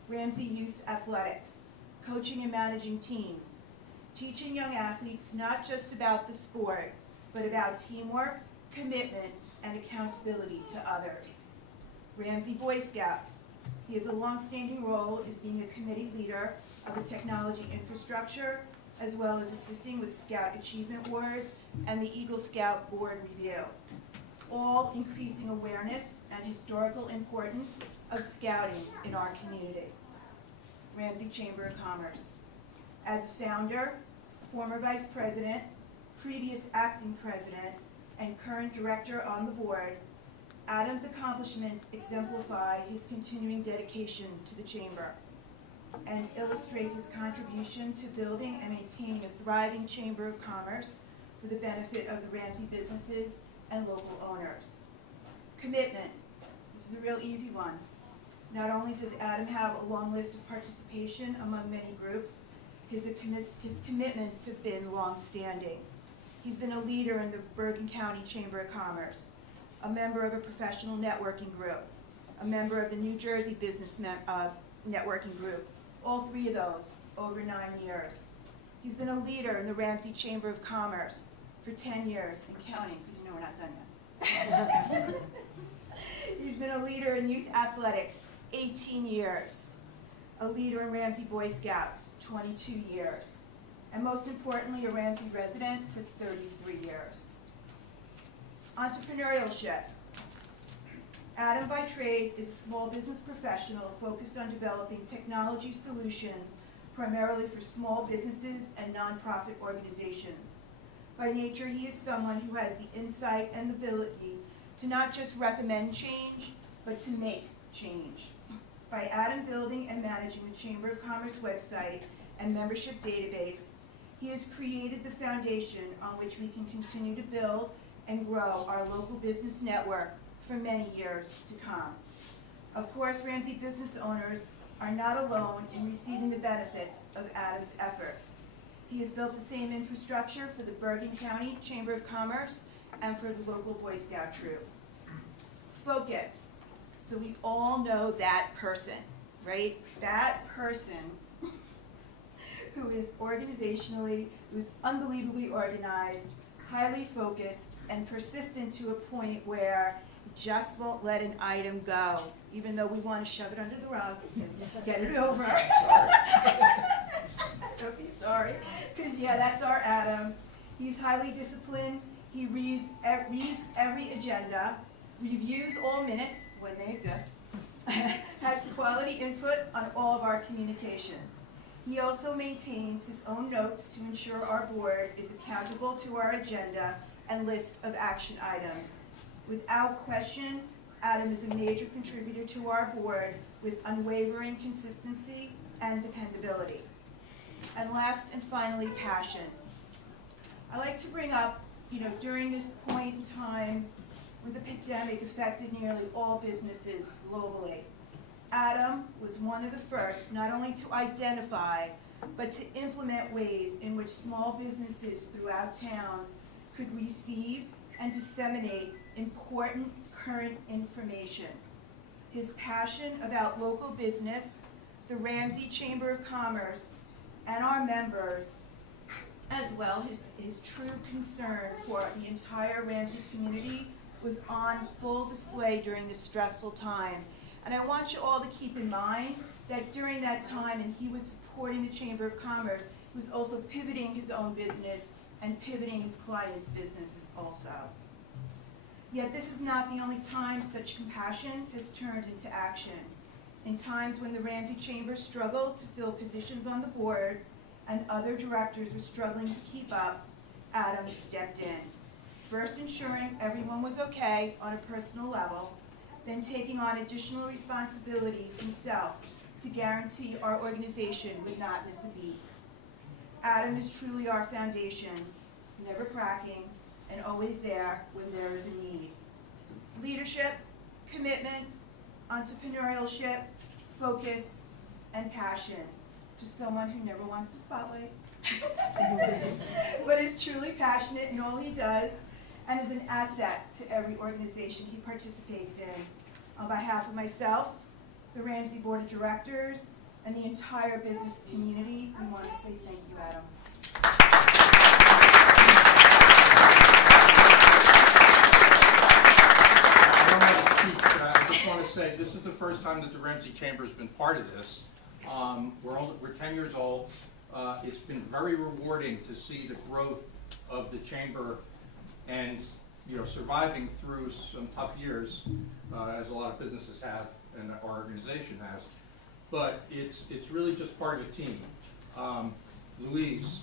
Ramsey Youth Athletics, coaching and managing teams, teaching young athletes not just about the sport, but about teamwork, commitment, and accountability to others. Ramsey Boy Scouts. He has a long-standing role as being a committee leader of the technology infrastructure, as well as assisting with Scout Achievement Awards and the Eagle Scout Board Review, all increasing awareness and historical importance of scouting in our community. Ramsey Chamber of Commerce. As a founder, former vice president, previous acting president, and current director on the board, Adam's accomplishments exemplify his continuing dedication to the Chamber and illustrate his contribution to building and maintaining a thriving Chamber of Commerce for the benefit of the Ramsey businesses and local owners. Commitment. This is a real easy one. Not only does Adam have a long list of participation among many groups, his commitments have been long-standing. He's been a leader in the Bergen County Chamber of Commerce, a member of a professional networking group, a member of the New Jersey Business Networking Group, all three of those over 9 years. He's been a leader in the Ramsey Chamber of Commerce for 10 years and counting, because you know we're not done yet. He's been a leader in youth athletics, 18 years. A leader in Ramsey Boy Scouts, 22 years. And most importantly, a Ramsey resident for 33 years. Entrepreneurship. Adam, by trade, is a small business professional focused on developing technology solutions primarily for small businesses and nonprofit organizations. By nature, he is someone who has the insight and ability to not just recommend change, but to make change. By Adam building and managing the Chamber of Commerce website and membership database, he has created the foundation on which we can continue to build and grow our local business network for many years to come. Of course, Ramsey business owners are not alone in receiving the benefits of Adam's efforts. He has built the same infrastructure for the Bergen County Chamber of Commerce and for the local Boy Scout troop. Focus. So we all know that person, right? That person who is organizationally, who's unbelievably organized, highly focused, and persistent to a point where he just won't let an item go, even though we want to shove it under the rug and get it over. Don't be sorry, because yeah, that's our Adam. He's highly disciplined. He reads every agenda, reviews all minutes when they exist, has quality input on all of our communications. He also maintains his own notes to ensure our board is accountable to our agenda and list of action items. Without question, Adam is a major contributor to our board with unwavering consistency and dependability. And last and finally, passion. I like to bring up, during this point in time when the pandemic affected nearly all businesses globally. Adam was one of the first not only to identify, but to implement ways in which small businesses throughout town could receive and disseminate important current information. His passion about local business, the Ramsey Chamber of Commerce, and our members, as well as his true concern for the entire Ramsey community, was on full display during this stressful time. And I want you all to keep in mind that during that time, and he was supporting the Chamber of Commerce, he was also pivoting his own business and pivoting his clients' businesses also. Yet this is not the only time such compassion has turned into action. In times when the Ramsey Chamber struggled to fill positions on the board and other directors were struggling to keep up, Adam stepped in. First ensuring everyone was okay on a personal level, then taking on additional responsibilities himself to guarantee our organization would not miss a beat. Adam is truly our foundation, never cracking, and always there when there is a need. Leadership, commitment, entrepreneurship, focus, and passion to someone who never wants the spotlight, but is truly passionate in all he does and is an asset to every organization he participates in. On behalf of myself, the Ramsey Board of Directors, and the entire business community, we want to say thank you, Adam. I don't have to speak, but I just want to say this is the first time that the Ramsey Chamber has been part of this. We're 10 years old. It's been very rewarding to see the growth of the chamber and surviving through some tough years, as a lot of businesses have and our organization has. But it's really just part of a team. Louise,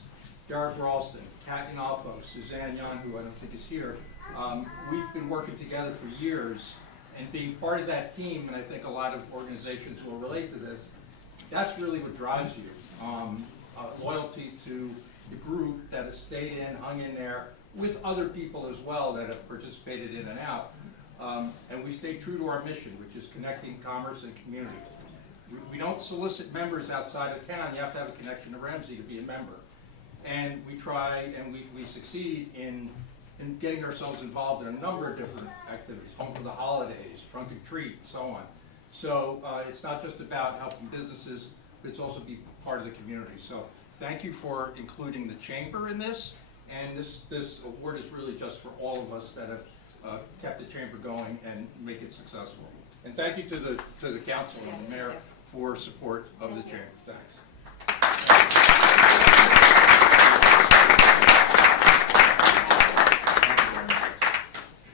Derek Ralston, Kat Inalfo, Suzanne Young, who I don't think is here, we've been working together for years, and being part of that team, and I think a lot of organizations will relate to this, that's really what drives you. Loyalty to the group that has stayed in, hung in there, with other people as well that have participated in and out. And we stay true to our mission, which is connecting commerce and community. We don't solicit members outside of town. You have to have a connection to Ramsey to be a member. And we try and we succeed in getting ourselves involved in a number of different activities, Home for the Holidays, Trunk and Treat, and so on. So it's not just about helping businesses, but it's also be part of the community. So thank you for including the Chamber in this. And this award is really just for all of us that have kept the Chamber going and make it successful. And thank you to the council and the mayor for support of the Chamber. Thanks.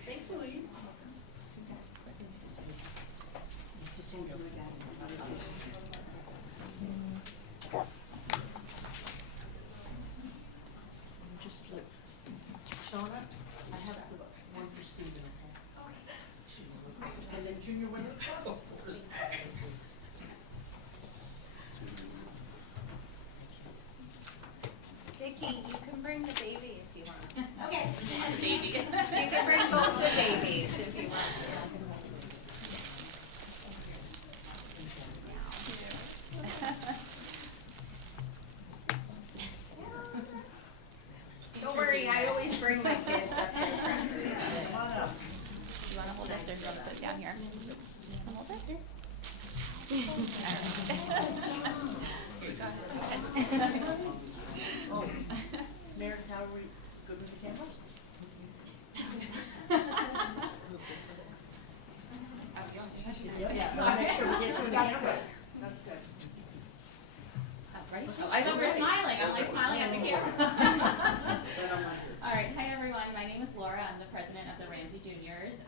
Thanks, Louise. Just look. Shona, I have one for Stephen, okay? And then Junior, when it's done. Vicky, you can bring the baby if you want. Okay. The baby. You can bring both the babies if you want. Don't worry, I always bring my kids up to the front. You want to hold it or you want to put it down here? Hold it. Oh, Mayor, how are we good with the camera? Yeah, so make sure we get through the That's camera. good. That's good. Ready? Oh, I know we're smiling. I'm like smiling at the camera. All right. Hi, everyone. My name is Laura. I'm the president of the Ramsey Juniors.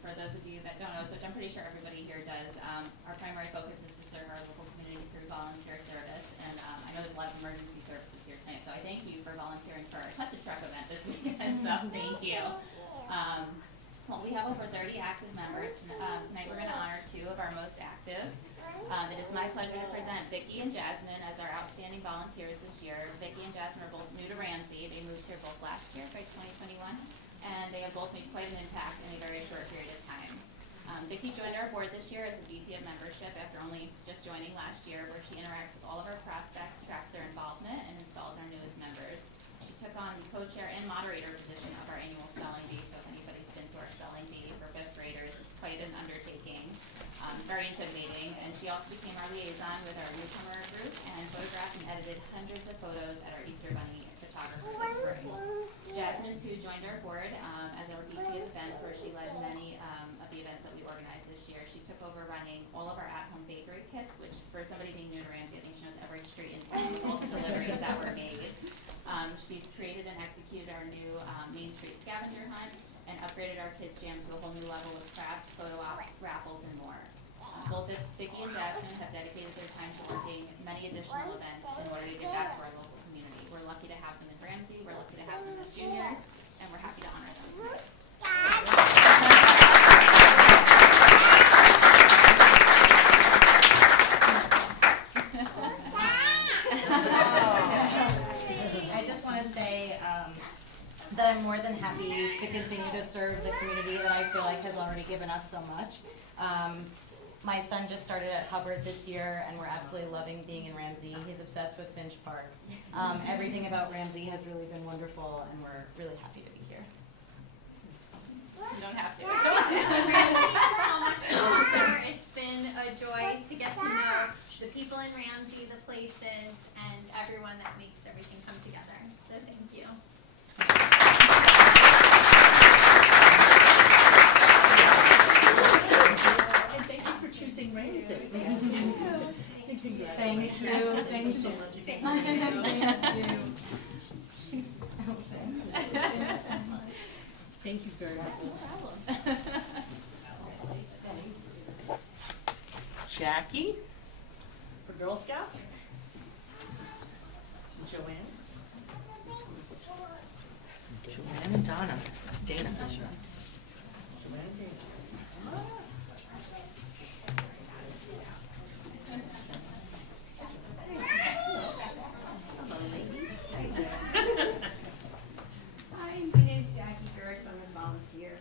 For those of you that don't know, which I'm pretty sure everybody here does, our primary focus is to serve our local community through volunteer service. And I know there's a lot of emergency services here tonight, so I thank you for volunteering for our Touch a Truck event this weekend. So thank you. Well, we have over 30 active members. Tonight we're going to honor 2 of our most active. It is my pleasure to present Vicki and Jasmine as our outstanding volunteers this year. Vicki and Jasmine are both new to Ramsey. They moved here both last year, right, 2021. and they have both made quite an impact in a very short period of time. Vicki joined our board this year as a VP of membership after only just joining last year, where she interacts with all of our prospects, tracks their involvement, and installs our newest members. She took on the co-chair and moderator position of our annual spelling bee, so if anybody's been to our spelling bee for fifth graders, it's quite an undertaking, very intimidating. And she also became our liaison with our newcomer group and photographed and edited hundreds of photos at our Easter Bunny photographer this spring. Jasmine, too, joined our board as our VP of events, where she led many of the events that we organized this year. She took over running all of our at-home bakery kits, which for somebody being new to Ramsey, I think she knows every street in town with all the deliveries that were made. She's created and executed our new Main Street scavenger hunt and upgraded our kids' jam to a whole new level of crafts, photo ops, raffles, and more. Both Vicki and Jasmine have dedicated their time to working many additional events in order to give back to our local community. We're lucky to have them in Ramsey, we're lucky to have them as juniors, and we're happy to honor them. I just want to say that I'm more than happy to continue to serve the community that I feel like has already given us so much. My son just started at Hubbard this year, and we're absolutely loving being in Ramsey. He's obsessed with Finch Park. Everything about Ramsey has really been wonderful, and we're really happy to be here. You don't have to. Thank you so much for here. It's been a joy to get to know the people in Ramsey, the places, and everyone that makes everything come together. So thank you. And thank you for choosing Ramsey. Thank you. Thank you so much. Thank you very much. Jackie for Girl Scouts. Joanne. Joanne and Dana. Dana. Hi, my name's Jackie Gertz. I'm a volunteer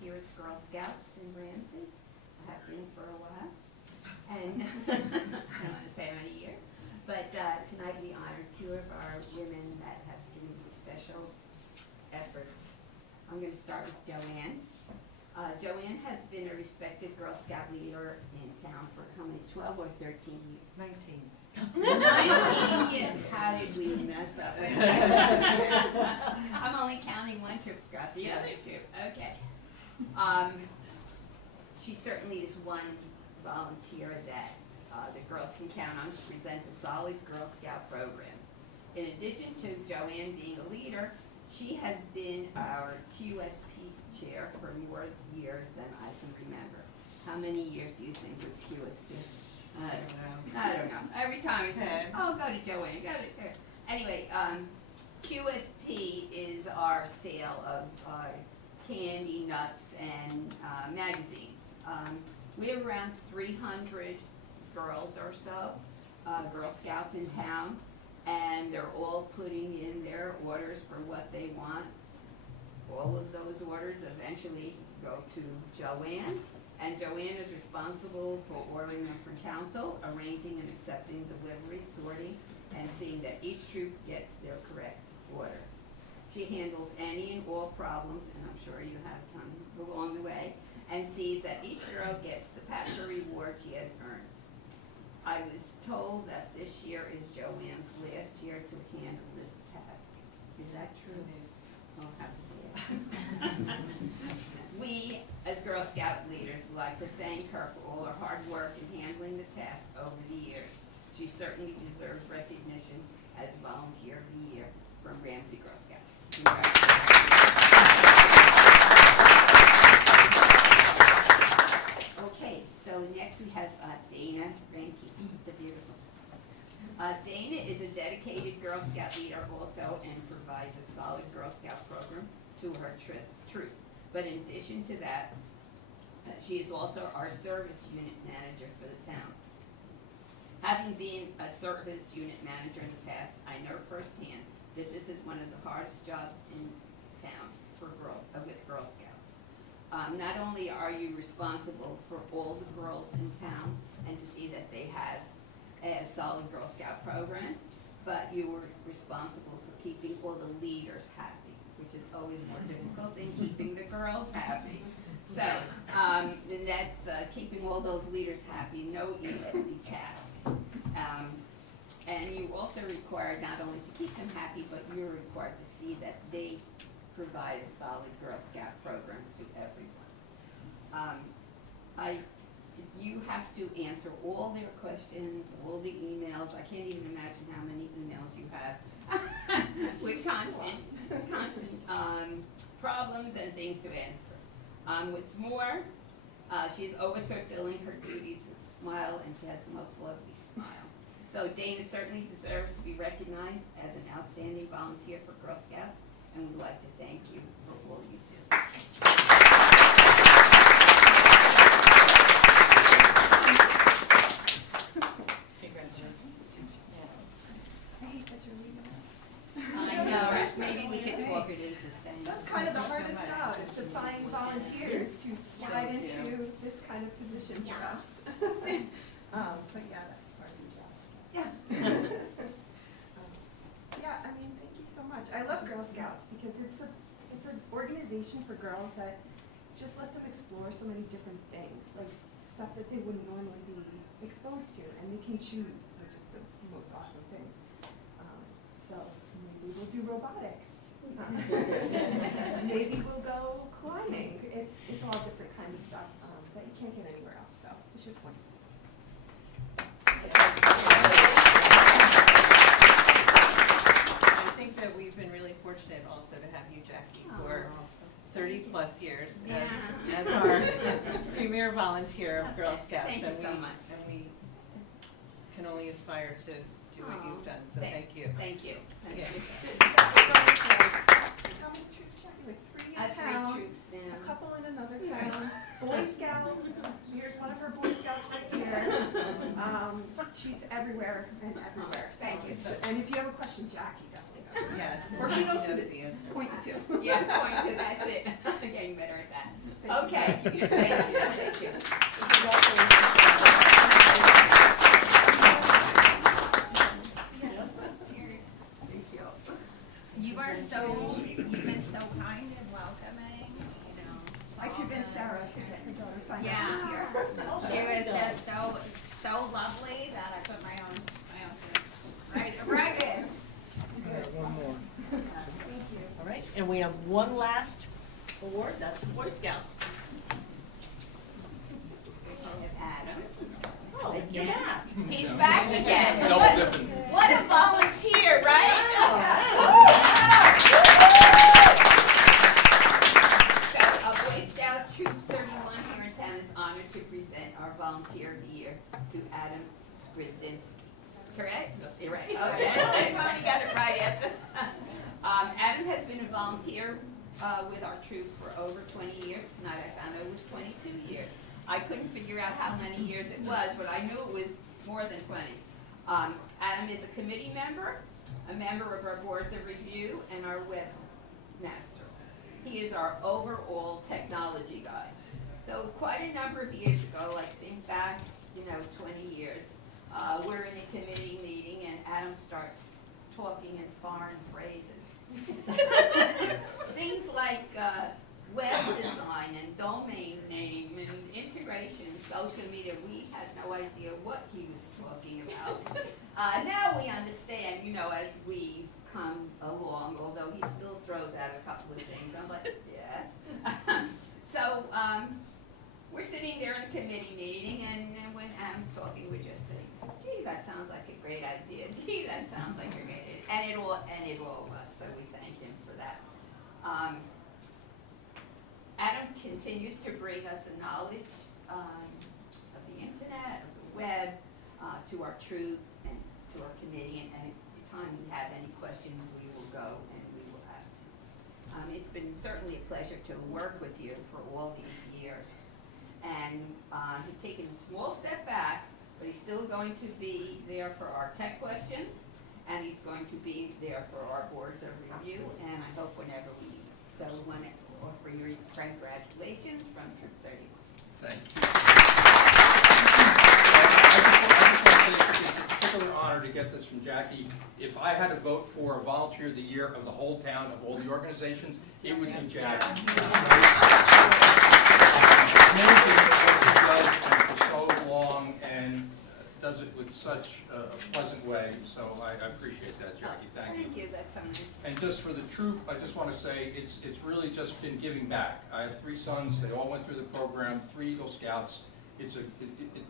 here at the Girl Scouts in Ramsey. I have been for a while, and I don't want to say how many years. But tonight we honor two of our women that have given special efforts. I'm going to start with Joanne. Joanne has been a respected Girl Scout leader in town for how many, 12 or 13 years? 19 years. How did we mess up? I'm only counting one to forgot the other two. Okay. She certainly is one volunteer that the girls can count on to present a solid Girl Scout program. In addition to Joanne being a leader, she has been our QSP chair for more years than I can remember. How many years do you think was QSP? I don't know. Every time it says, oh, go to Joanne, go to Joanne. Anyway, QSP is our sale of candy, nuts, and magazines. We have around 300 girls or so, Girl Scouts in town, and they're all putting in their orders for what they want. All of those orders eventually go to Joanne, and Joanne is responsible for ordering them from council, arranging and accepting delivery, sorting, and seeing that each troop gets their correct order. She handles any and all problems, and I'm sure you have some along the way, and sees that each girl gets the Packer reward she has earned. I was told that this year is Joanne's last year to handle this task. Is that true? I'll have to see it. We, as Girl Scout leaders, would like to thank her for all her hard work in handling the task over the years. She certainly deserves recognition as Volunteer of the Year from Ramsey Girl Scouts. Okay, so next we have Dana Ranke, the beautiful. Dana is a dedicated Girl Scout leader also and provides a solid Girl Scout program to her troop. But in addition to that, she is also our service unit manager for the town. Having been a service unit manager in the past, I know firsthand that this is one of the hardest jobs in town, with Girl Scouts. Not only are you responsible for all the girls in town and to see that they have a solid Girl Scout program, but you were responsible for keeping all the leaders happy, which is always more difficult than keeping the girls happy. So, and that's keeping all those leaders happy, no easy task. And you also required not only to keep them happy, but you're required to see that they provide a solid Girl Scout program to everyone. You have to answer all their questions, all the emails. I can't even imagine how many emails you have with constant problems and things to answer. What's more, she's always fulfilling her duties with a smile, and she has the most lovely smile. So Dana certainly deserves to be recognized as an outstanding volunteer for Girl Scouts, and we'd like to thank you for all you do. I know, right? Maybe we could talk it into staying. That's kind of the hardest job, is to find volunteers to slide into this kind of position for us. But yeah, that's part of the job. Yeah. Yeah, I mean, thank you so much. I love Girl Scouts because it's an organization for girls that just lets them explore so many different things, like stuff that they wouldn't normally be exposed to, and they can choose, which is the most awesome thing. So maybe we'll do robotics. Maybe we'll go climbing. It's all different kinds of stuff that you can't get anywhere else. So it's just wonderful. I think that we've been really fortunate also to have you, Jackie, for 30-plus years as our premier volunteer of Girl Scouts. Thank you so much. And we can only aspire to do what you've done, so thank you. Thank you. Thank you. How many troops, Jackie? Like 3 in 3 town, troops now. a couple in another town, Boy Scout, here's one of her Boy Scouts right here. She's everywhere and everywhere. So Thank you. And if you have a question, Jackie definitely knows. Yes. Or she knows who She to the answer. point to. Yeah, point to, that's it. I'm getting better at that. Okay. Thank you. You've been so kind and welcoming, you know. I convinced Sarah to get her daughter signed up Yeah. this year. She was just so lovely that I put my own right in. One more. All right, and we have one last award, that's for Boy Scouts. Adam. Oh, you're back. He's back again. Double dipping. What a volunteer, right? So, a Boy Scout Troop 31 here in town is honored to present our Volunteer of the Year to Adam Skrzynski. Correct? You're right. Okay. I finally got it right at the. Adam has been a volunteer with our troop for over 20 years. Tonight I found out it was 22 years. I couldn't figure out how many years it was, but I knew it was more than 20. Adam is a committee member, a member of our boards of review, and our webmaster. He is our overall technology guy. So quite a number of years ago, I think back, 20 years, we're in a committee meeting and Adam starts talking in foreign phrases. Things like web design and domain name and integration and social media. We had no idea what he was talking about. Now we understand, as we've come along, although he still throws out a couple of things. I'm like, yes. So we're sitting there in a committee meeting, and when Adam's talking, we just say, gee, that sounds like a great idea. Gee, that sounds like a great idea. And it all was, so we thank him for that. Adam continues to bring us a knowledge of the internet, of the web, to our troop and to our committee, and every time we have any questions, we will go and we will ask him. It's been certainly a pleasure to work with you for all these years. And he's taken a small step back, but he's still going to be there for our tech questions, and he's going to be there for our boards of review, and I hope whenever we need him. So So we want to offer your congratulations from Troop 31. Thank you. I just want to say it's a particular honor to get this from Jackie. If I had to vote for a volunteer of the year of the whole town, of all the organizations, it would be Jackie. Amazing what she does and for so long and does it with such a pleasant way. So I appreciate that, Jackie. Thank you. Thank you, that's so nice. And just for the troop, I just want to say it's really just been giving back. I have 3 sons. They all went through the program, 3 Eagle Scouts. It's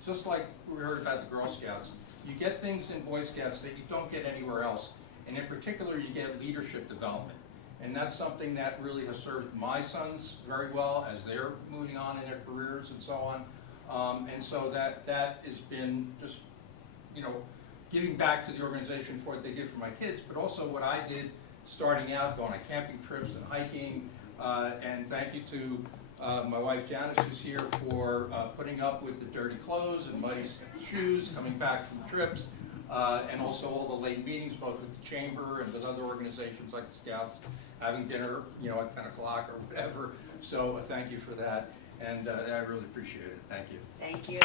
just like we heard about the Girl Scouts. You get things in Boy Scouts that you don't get anywhere else. And in particular, you get leadership development. And that's something that really has served my sons very well as they're moving on in their careers and so on. And so that has been just, you know, giving back to the organization for what they did for my kids, but also what I did starting out, going on camping trips and hiking. And thank you to my wife Janice, who's here, for putting up with the dirty clothes and muddy shoes coming back from trips. And also all the late meetings, both with the chamber and with other organizations like the Scouts, having dinner, you know, at 10 o'clock or whatever. So thank you for that, and I really appreciate it. Thank you. Thank you.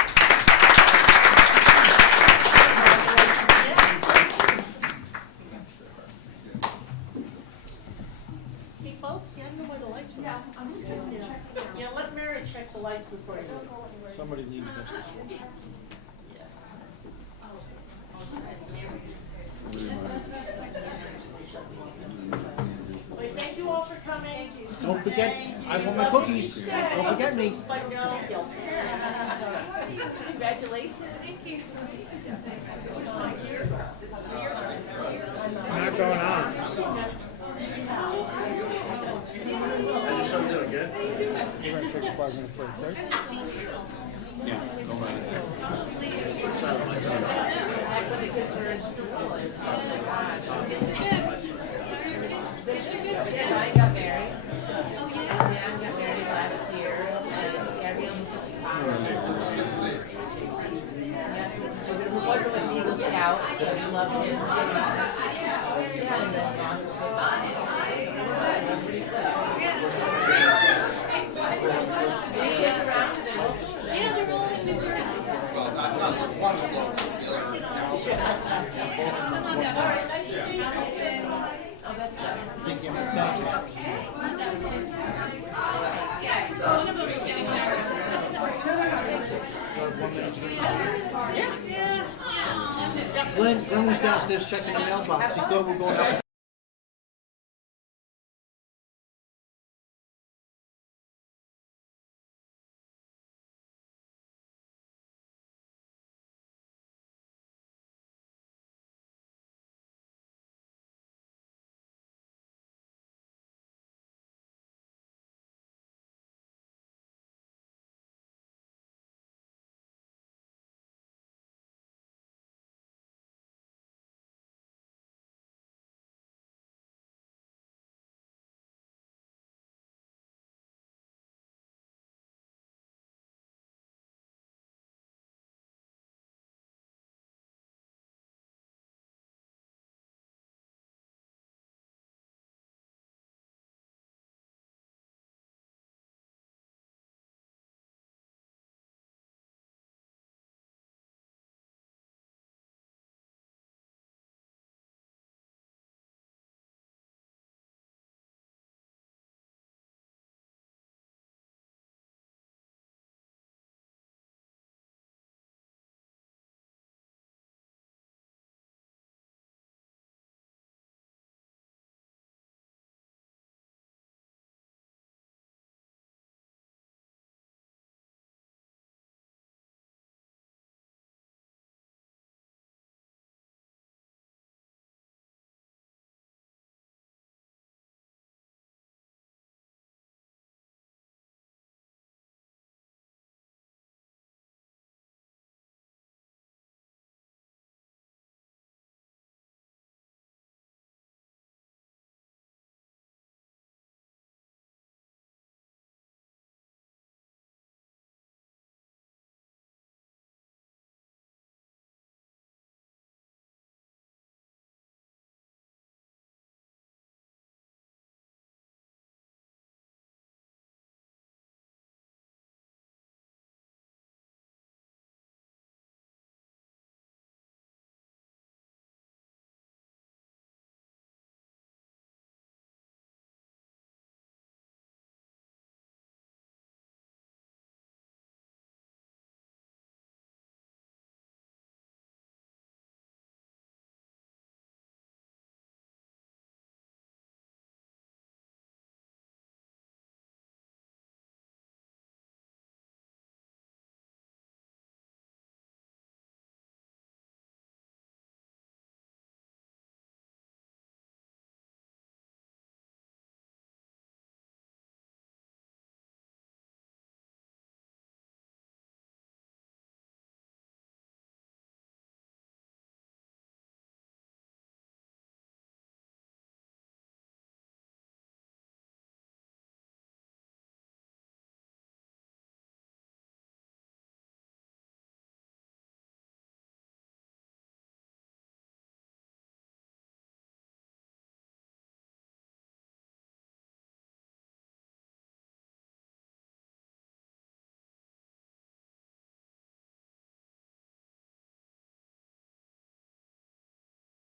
Hey, folks, you have to know where the lights are. Yeah, I'm just gonna check it out. Yeah, let Mary check the lights before you do it. Somebody needs this. Wait, thank you all for coming. Don't forget, I want my cookies. Don't forget me. But no, Congratulations. Thank you. Not going on. I just don't do it, good? We're going to take a 5-minute break, right? Yeah, go right ahead. Yeah, I got married. Oh, yeah? Yeah, I got married last year. Gabby was my boyfriend was Eagle Scout, so we loved him. Yeah, and then Yeah, they're all in New Jersey. Well, not one of them. oh, that's good. Think you missed that. One of them is getting married. Glenn was downstairs checking the mailbox. He thought we were going out.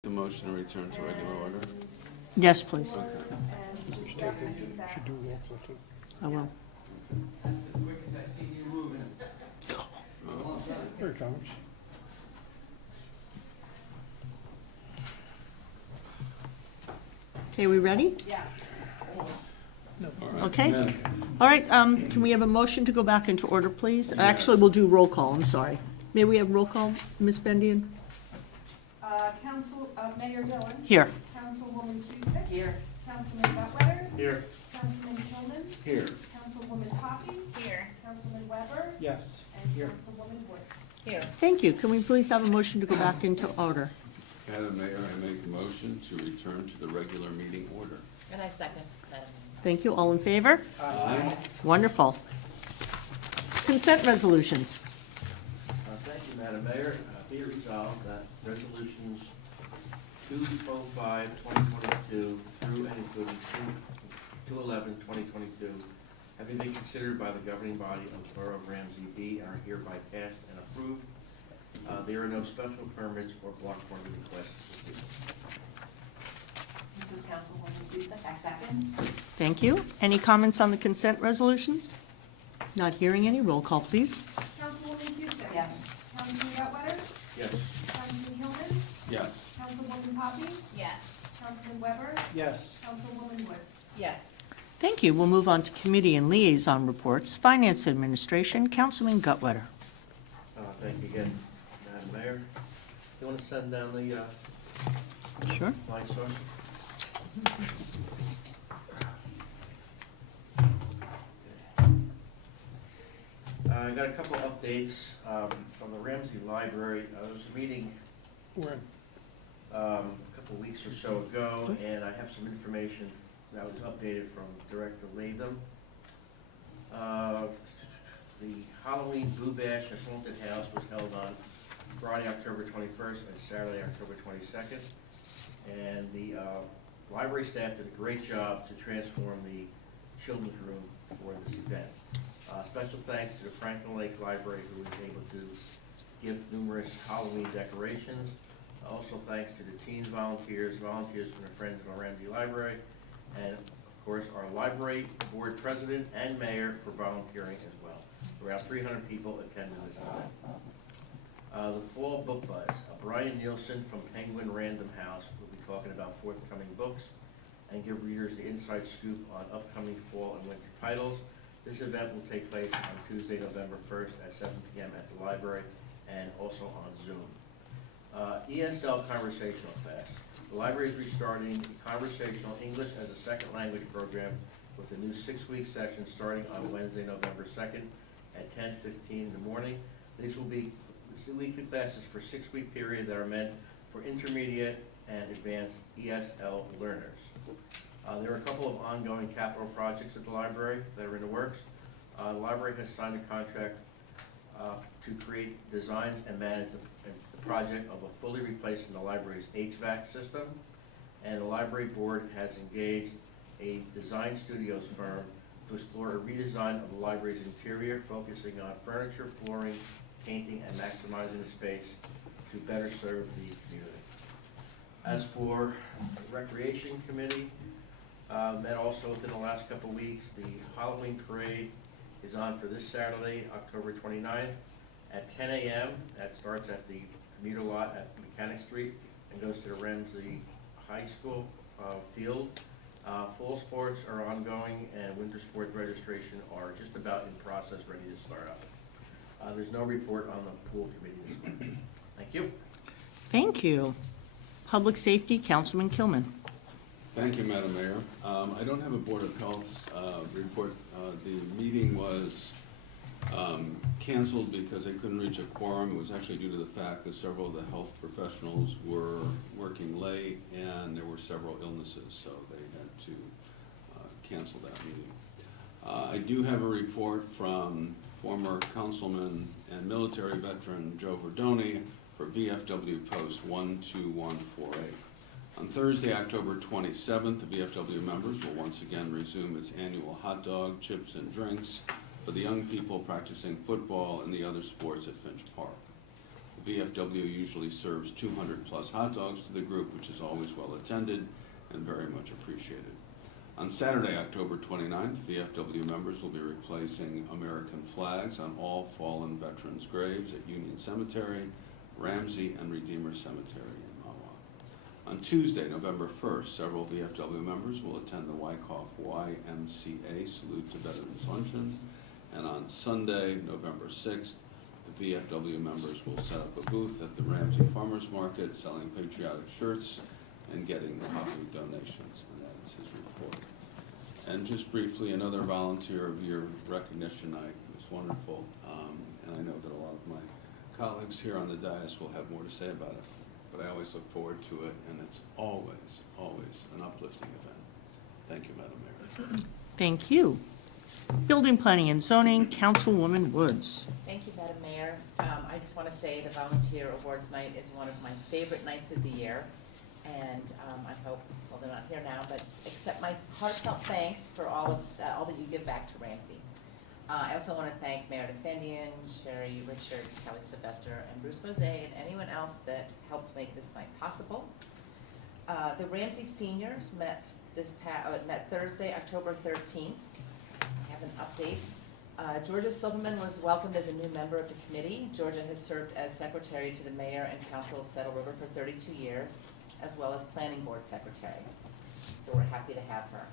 The motion to return to regular order? Yes, please. Okay. And just recommend that. I will. Here it comes. Okay, we ready? Yeah. All right. Okay. Madam- All right, can we have a motion to go back into order, please? Actually, we'll do roll call, I'm sorry. May we have roll call, Ms. Bendian? Mayor Dillon. Here. Councilwoman Cusick. Here. Councilman Gutwetter. Here. Councilman Hillman. Here. Councilwoman Poppy. Here. Councilman Weber. Yes. And Here. Councilwoman Woods. Here. Thank you. Can we please have a motion to go back into order? Madam Mayor, I make a motion to return to the regular meeting order. And I second that. Thank you. All in favor? Aye. Wonderful. Consent resolutions. Thank you, Madam Mayor. Be it resolved that resolutions 205-2022 through and including 211-2022, having been considered by the governing body of the Borough of Ramsey, be and are hereby passed and approved. There are no special permits or block party requests this evening. This is Councilwoman Cusick, I second. Thank you. Any comments on the consent resolutions? Not hearing any. Roll call, please. Councilwoman Cusick. Yes. Councilman Gutwetter. Yes. Councilman Hillman. Yes. Councilwoman Poppy. Yes. Councilman Weber. Yes. Councilwoman Woods. Yes. Thank you. We'll move on to committee and liaison reports. Finance Administration, Councilman Gutwetter. Thank you again, Madam Mayor. You want to send down the Sure. line source? I got a couple updates from the Ramsey Library. There was a meeting a couple weeks or so ago, and I have some information that was updated from Director Latham. The Halloween Boo Bash at Haunted House was held on Friday, October 21st, and Saturday, October 22nd. And the library staff did a great job to transform the children's room for this event. Special thanks to the Franklin Lakes Library, who was able to give numerous Halloween decorations. Also thanks to the teens volunteers from the Friends of the Ramsey Library, and of course our library board president and mayor for volunteering as well. Around 300 people attended this event. The Fall Book Buzz. Brian Nielsen from Penguin Random House will be talking about forthcoming books and give readers the inside scoop on upcoming fall and winter titles. This event will take place on Tuesday, November 1st at 7 p.m. at the library and also on Zoom. ESL Conversational Class. The library is restarting the Conversational English as a Second Language program with a new 6-week session starting on Wednesday, November 2nd at 10:15 in the morning. These will be weekly classes for a 6-week period that are meant for intermediate and advanced ESL learners. There are a couple of ongoing capital projects at the library that are in the works. The library has signed a contract to create designs and manage the project of a fully replacing the library's HVAC system. And the library board has engaged a design studios firm to explore a redesign of the library's interior, focusing on furniture, flooring, painting, and maximizing the space to better serve the community. As for the Recreation Committee, met also within the last couple of weeks. The Halloween parade is on for this Saturday, October 29th at 10 a.m. That starts at the commuter lot at Mechanic Street and goes to the Ramsey High School field. Fall sports are ongoing and winter sports registration are just about in process, ready to start up. There's no report on the pool committee this month. Thank you. Thank you. Public Safety, Councilman Kilman. Thank you, Madam Mayor. I don't have a Board of Health report. The meeting was canceled because they couldn't reach a quorum. It was actually due to the fact that several of the health professionals were working late and there were several illnesses, so they had to cancel that meeting. I do have a report from former councilman and military veteran Joe Verdoni for VFW Post 12148. On Thursday, October 27th, the VFW members will once again resume its annual hot dog, chips, and drinks for the young people practicing football and the other sports at Finch Park. The VFW usually serves 200-plus hot dogs to the group, which is always well attended and very much appreciated. On Saturday, October 29th, VFW members will be replacing American flags on all fallen veterans' graves at Union Cemetery, Ramsey, and Redeemer Cemetery in Mahwah. On Tuesday, November 1st, several VFW members will attend the Wyckoff YMCA Salute to Veterans Luncheon. And on Sunday, November 6th, the VFW members will set up a booth at the Ramsey Farmers Market selling patriotic shirts and getting the coffee donations. And that is his report. And just briefly, another Volunteer of Year recognition night was wonderful. And I know that a lot of my colleagues here on the dais will have more to say about it. But I always look forward to it, and it's always, always an uplifting event. Thank you, Madam Mayor. Thank you. Building, Planning, and Zoning, Councilwoman Woods. Thank you, Madam Mayor. I just want to say the Volunteer Awards Night is one of my favorite nights of the year. And I hope, well, they're not here now, but accept my heartfelt thanks for all that you give back to Ramsey. I also want to thank Meredith Bendian, Sherry Richards, Kelly Sylvester, and Bruce Mose, and anyone else that helped make this night possible. The Ramsey seniors met Thursday, October 13th. I have an update. Georgia Silverman was welcomed as a new member of the committee. Georgia has served as secretary to the mayor and council of Saddle River for 32 years, as well as planning board secretary. So we're happy to have her.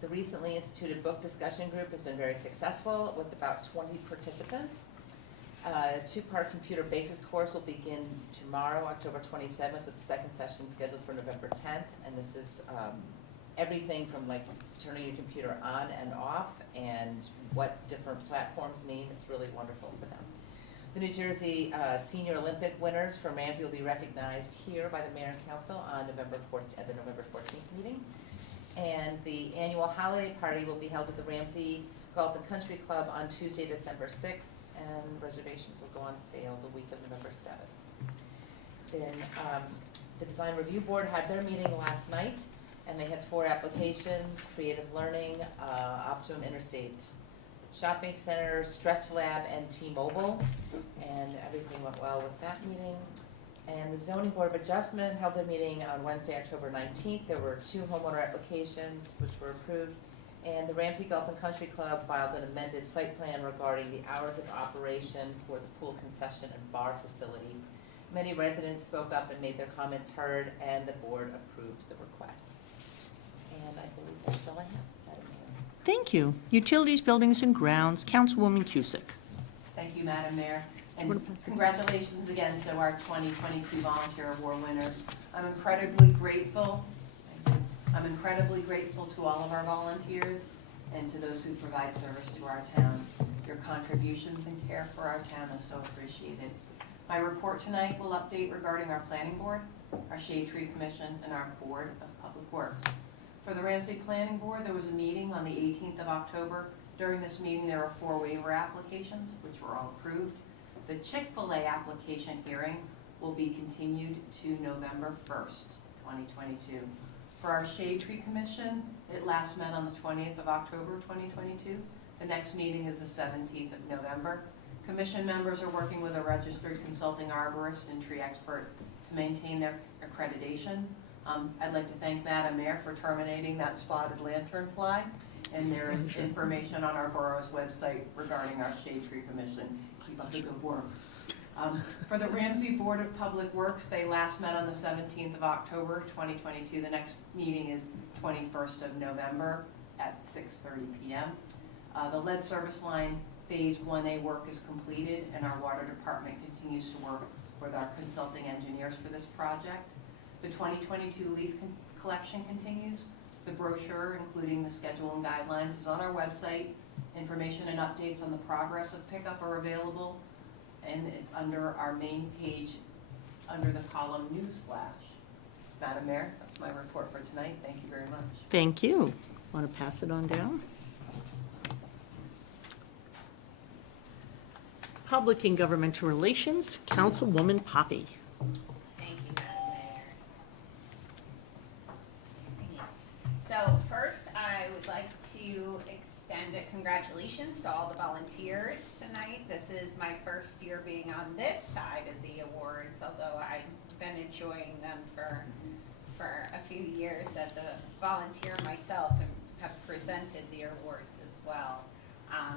The recently instituted book discussion group has been very successful with about 20 participants. A two-part computer basics course will begin tomorrow, October 27th, with the second session scheduled for November 10th. And this is everything from like turning your computer on and off and what different platforms mean. It's really wonderful for them. The New Jersey Senior Olympic winners from Ramsey will be recognized here by the Mayor and Council on at the November 14th meeting. And the annual holiday party will be held at the Ramsey Golf and Country Club on Tuesday, December 6th, and reservations will go on sale the week of November 7th. Then the Design Review Board had their meeting last night, and they had 4 applications: Creative Learning, Optimum Interstate Shopping Center, Stretch Lab, and T-Mobile, and everything went well with that meeting. And the Zoning Board of Adjustment held their meeting on Wednesday, October 19th. There were 2 homeowner applications which were approved, and the Ramsey Golf and Country Club filed an amended site plan regarding the hours of operation for the pool concession and bar facility. Many residents spoke up and made their comments heard, and the board approved the request. And I believe that's all I have, Madam Mayor. Thank you. Utilities, Buildings, and Grounds, Councilwoman Cusick. Thank you, Madam Mayor. And congratulations again to our 2022 Volunteer Award winners. I'm incredibly grateful to all of our volunteers and to those who provide service to our town. Your contributions and care for our town is so appreciated. My report tonight will update regarding our Planning Board, our Shade Tree Commission, and our Board of Public Works. For the Ramsey Planning Board, there was a meeting on the 18th of October. During this meeting, there were 4 waiver applications, which were all approved. The Chick-fil-A application hearing will be continued to November 1st, 2022. For our Shade Tree Commission, it last met on the 20th of October, 2022. The next meeting is the 17th of November. Commission members are working with a registered consulting arborist and tree expert to maintain their accreditation. I'd like to thank Madam Mayor for terminating that spotted lanternfly, and there is information on our borough's website regarding our Shade Tree Commission. Keep up the good work. For the Ramsey Board of Public Works, they last met on the 17th of October, 2022. The next meeting is 21st of November at 6:30 p.m. The lead service line Phase 1A work is completed, and our water department continues to work with our consulting engineers for this project. The 2022 leaf collection continues. The brochure, including the schedule and guidelines, is on our website. Information and updates on the progress of pickup are available, and it's under our main page under the column Newsflash. Madam Mayor, that's my report for tonight. Thank you very much. Thank you. Want to pass it on down? Public and Governmental Relations, Councilwoman Poppy. Thank you, Madam Mayor. So first, I would like to extend a congratulations to all the volunteers tonight. This is my first year being on this side of the awards, although I've been enjoying them for a few years as a volunteer myself and have presented the awards as well.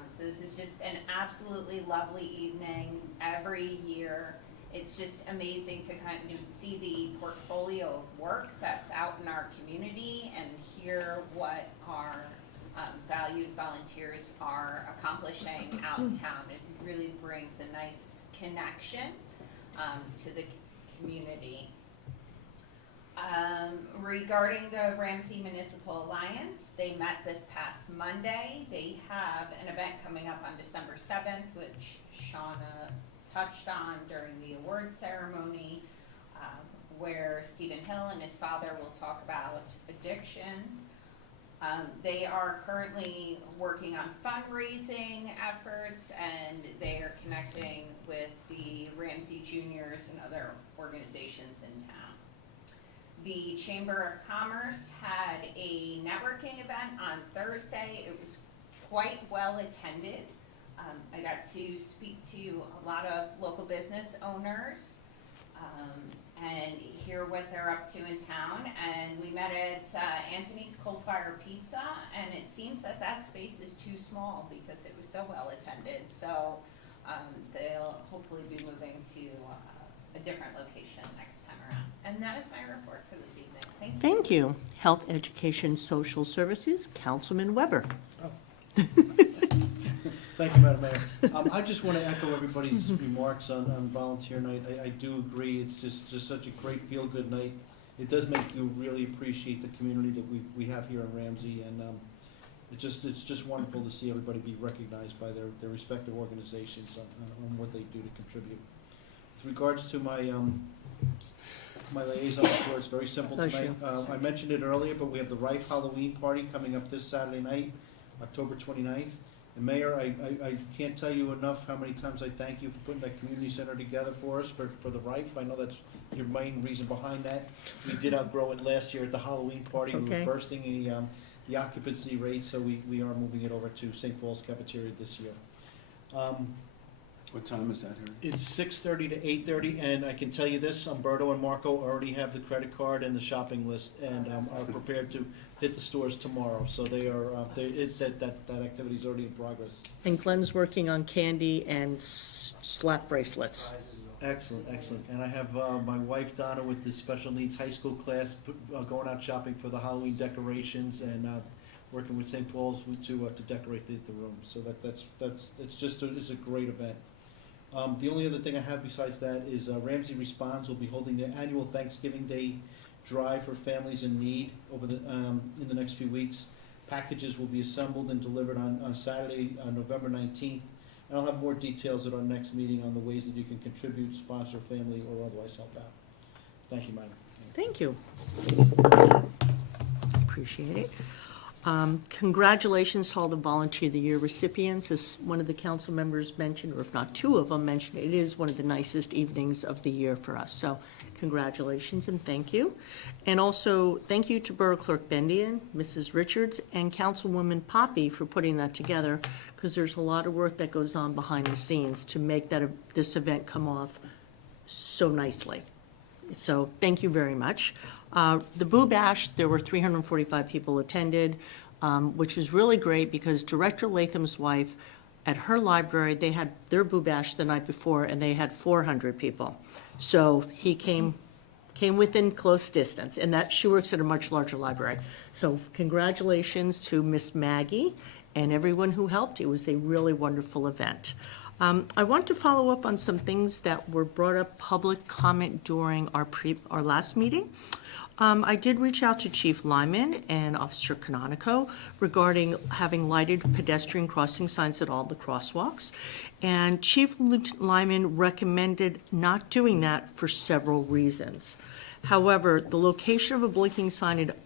So this is just an absolutely lovely evening every year. It's just amazing to kind of see the portfolio of work that's out in our community and hear what our valued volunteers are accomplishing out in town. It really brings a nice connection to the community. Regarding the Ramsey Municipal Alliance, they met this past Monday. They have an event coming up on December 7th, which Shauna touched on during the award ceremony, where Stephen Hill and his father will talk about addiction. They are currently working on fundraising efforts, and they are connecting with the Ramsey Juniors and other organizations in town. The Chamber of Commerce had a networking event on Thursday. It was quite well attended. I got to speak to a lot of local business owners and hear what they're up to in town. And we met at Anthony's Coal Fire Pizza, and it seems that that space is too small because it was so well attended. So they'll hopefully be moving to a different location next time around. And that is my report for this evening. Thank you. Thank you. Health, Education, Social Services, Councilman Weber. Thank you, Madam Mayor. I just want to echo everybody's remarks on volunteer night. I do agree, it's just such a great feel-good night. It does make you really appreciate the community that we have here in Ramsey, and it's just wonderful to see everybody be recognized by their respective organizations on what they do to contribute. With regards to my liaison report, it's very simple tonight. I mentioned it earlier, but we have the Rife Halloween party coming up this Saturday night, October 29th. And Mayor, I can't tell you enough how many times I thank you for putting that community center together for us, for the Rife. I know that's your main reason behind that. We did outgrow it last year at the Halloween party. We were bursting the occupancy rate, so we are moving it over to St. Paul's Cafeteria this year. What time is that, Harry? It's 6:30 to 8:30, and I can tell you this, Umberto and Marco already have the credit card and the shopping list, and are prepared to hit the stores tomorrow. So they are, that activity is already in progress. And Glenn's working on candy and slap bracelets. Excellent, excellent. And I have my wife Donna with the special needs high school class going out shopping for the Halloween decorations, and working with St. Paul's to decorate the room. So it's a great event. The only other thing I have besides that is Ramsey Responds will be holding their annual Thanksgiving Day drive for families in need over in the next few weeks. Packages will be assembled and delivered on Saturday, November 19th. And I'll have more details at our next meeting on the ways that you can contribute, sponsor family, or otherwise help out. Thank you, Madam. Thank you. Appreciate it. Congratulations to all the Volunteer of the Year recipients. As one of the council members mentioned, or if not two of them mentioned, it is one of the nicest evenings of the year for us. So congratulations and thank you. And also thank you to Borough Clerk Bendian, Mrs. Richards, and Councilwoman Poppy for putting that together, because there's a lot of work that goes on behind the scenes to make this event come off so nicely. So thank you very much. The Boo Bash, there were 345 people attended, which was really great because Director Latham's wife, at her library, they had their Boo Bash the night before, and they had 400 people. So he came within close distance, and that she works at a much larger library. So congratulations to Miss Maggie and everyone who helped. It was a really wonderful event. I want to follow up on some things that were brought up public comment during our last meeting. I did reach out to Chief Lyman and Officer Canonico regarding having lighted pedestrian crossing signs at all the crosswalks. And Chief Lyman recommended not doing that for several reasons. However, the location of a blinking sign at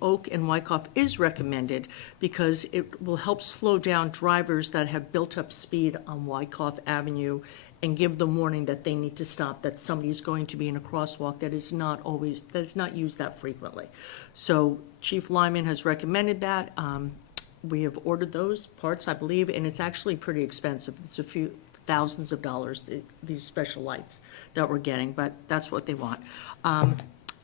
Oak and Wyckoff is recommended because it will help slow down drivers that have built up speed on Wyckoff Avenue and give them warning that they need to stop, that somebody's going to be in a crosswalk that is not used that frequently. So Chief Lyman has recommended that. we have ordered those parts, I believe, and it's actually pretty expensive. It's a few thousands of dollars, these special lights that we're getting, but that's what they want.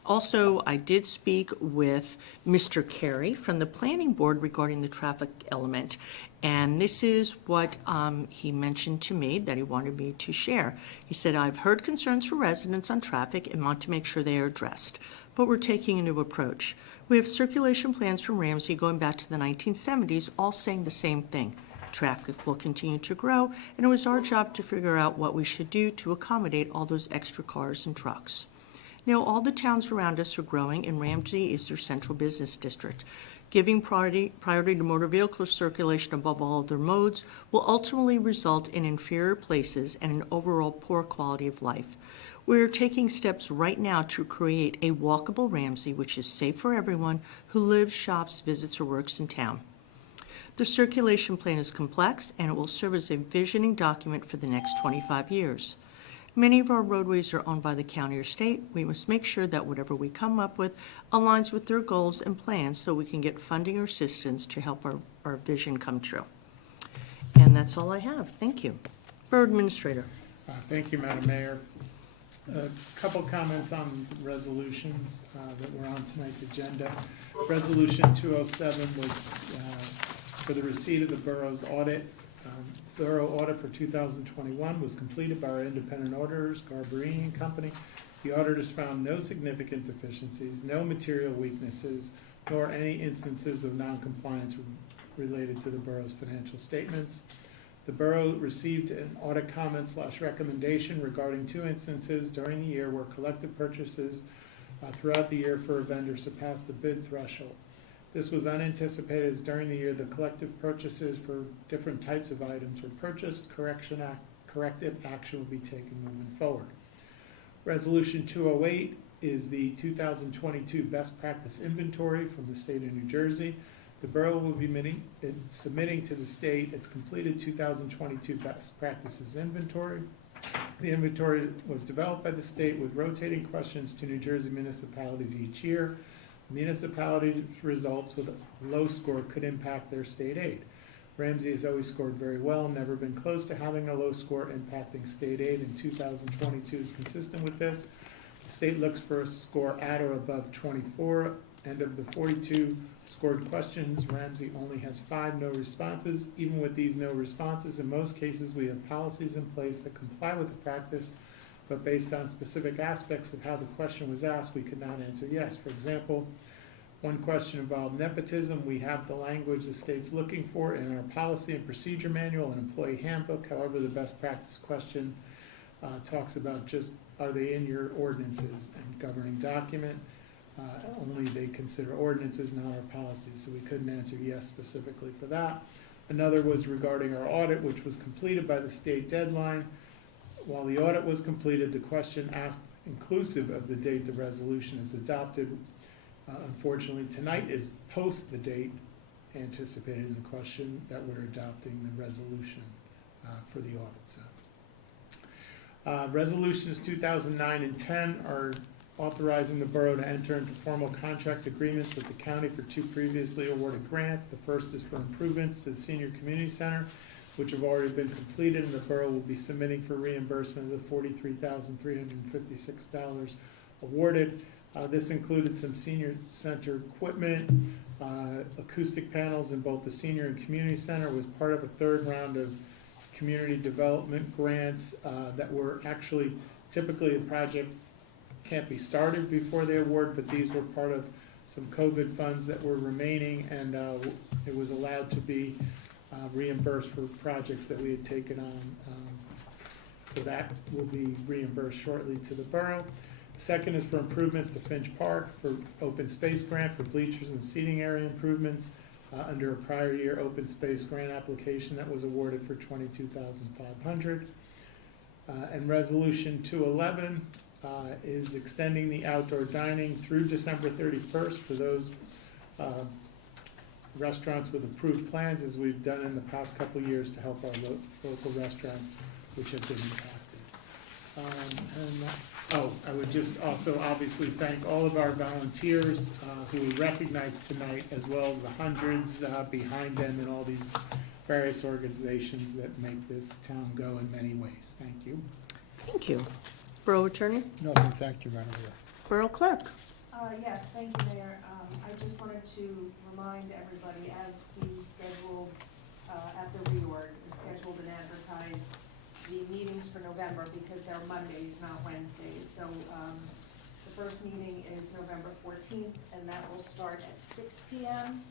Also, I did speak with Mr. Carey from the Planning Board regarding the traffic element, and this is what he mentioned to me that he wanted me to share. He said, "I've heard concerns for residents on traffic and want to make sure they are addressed, but we're taking a new approach. We have circulation plans from Ramsey going back to the 1970s, all saying the same thing. Traffic will continue to grow, and it was our job to figure out what we should do to accommodate all those extra cars and trucks. Now, all the towns around us are growing, and Ramsey is their central business district. Giving priority to motor vehicle circulation above all other modes will ultimately result in inferior places and an overall poor quality of life. We are taking steps right now to create a walkable Ramsey, which is safe for everyone who lives, shops, visits, or works in town. The circulation plan is complex, and it will serve as a visioning document for the next 25 years. Many of our roadways are owned by the county or state. We must make sure that whatever we come up with aligns with their goals and plans so we can get funding or assistance to help our vision come true." And that's all I have. Thank you. Borough Administrator. Thank you, Madam Mayor. A couple comments on resolutions that were on tonight's agenda. Resolution 207 was for the receipt of the borough's audit. Thorough audit for 2021 was completed by our independent auditors, Garbarini and Company. The auditors found no significant deficiencies, no material weaknesses, nor any instances of noncompliance related to the borough's financial statements. The borough received an audit comment/recommendation regarding 2 instances during the year where collective purchases throughout the year for a vendor surpassed the bid threshold. This was unanticipated as during the year the collective purchases for different types of items were purchased. Corrective action will be taken moving forward. Resolution 208 is the 2022 Best Practice Inventory from the state of New Jersey. The borough will be submitting to the state its completed 2022 Best Practices Inventory. The inventory was developed by the state with rotating questions to New Jersey municipalities each year. Municipalities' results with a low score could impact their state aid. Ramsey has always scored very well, never been close to having a low score impacting state aid, and 2022 is consistent with this. The state looks for a score at or above 24, and of the 42 scored questions, Ramsey only has 5 no responses. Even with these no responses, in most cases we have policies in place that comply with the practice, but based on specific aspects of how the question was asked, we could not answer yes. For example, one question involved nepotism. We have the language the state's looking for in our policy and procedure manual and employee handbook. However, the best practice question talks about just, are they in your ordinances and governing document? Only they consider ordinances, not our policies, so we couldn't answer yes specifically for that. Another was regarding our audit, which was completed by the state deadline. While the audit was completed, the question asked inclusive of the date the resolution is adopted. Unfortunately, tonight is post the date anticipated in the question that we're adopting the resolution for the audit. So, resolutions 2009 and 10 are authorizing the borough to enter into formal contract agreements with the county for 2 previously awarded grants. The first is for improvements to the Senior Community Center, which have already been completed, and the borough will be submitting for reimbursement of the $43,356 awarded. This included some senior center equipment, acoustic panels in both the senior and community center. Was part of a 3rd round of community development grants that were actually, typically a project can't be started before they award, but these were part of some COVID funds that were remaining, and it was allowed to be reimbursed for projects that we had taken on. So that will be reimbursed shortly to the borough. Second is for improvements to Finch Park for open space grant for bleachers and seating area improvements under a prior year open space grant application that was awarded for $22,500. And resolution 211 is extending the outdoor dining through December 31st for those restaurants with approved plans, as we've done in the past couple of years to help our local restaurants which have been impacted. And that Oh, I would just also obviously thank all of our volunteers who we recognized tonight, as well as the hundreds behind them and all these various organizations that make this town go in many ways. Thank you. Thank you. Borough Attorney? Nothing, thank you, Madam Mayor. Borough Clerk? Yes, thank you, Mayor. I just wanted to remind everybody, as we scheduled at the reorg, we scheduled and advertised the meetings for November because they're Mondays, not Wednesdays. So the first meeting is November 14th, and that will start at 6 p.m.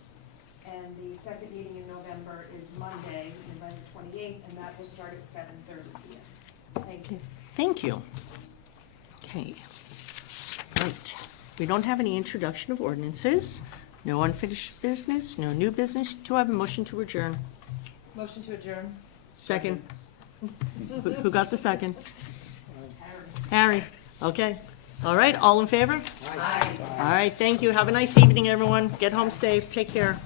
And the second meeting in November is Monday, November 28th, and that will start at 7:30 p.m. Thank you. Thank you. Okay. Right. We don't have any introduction of ordinances, no unfinished business, no new business. Do I have a motion to adjourn? Motion to adjourn. Second? Who got the second? Harry. Okay. All right, all in favor? Aye. All right, thank you. Have a nice evening, everyone. Get home safe. Take care.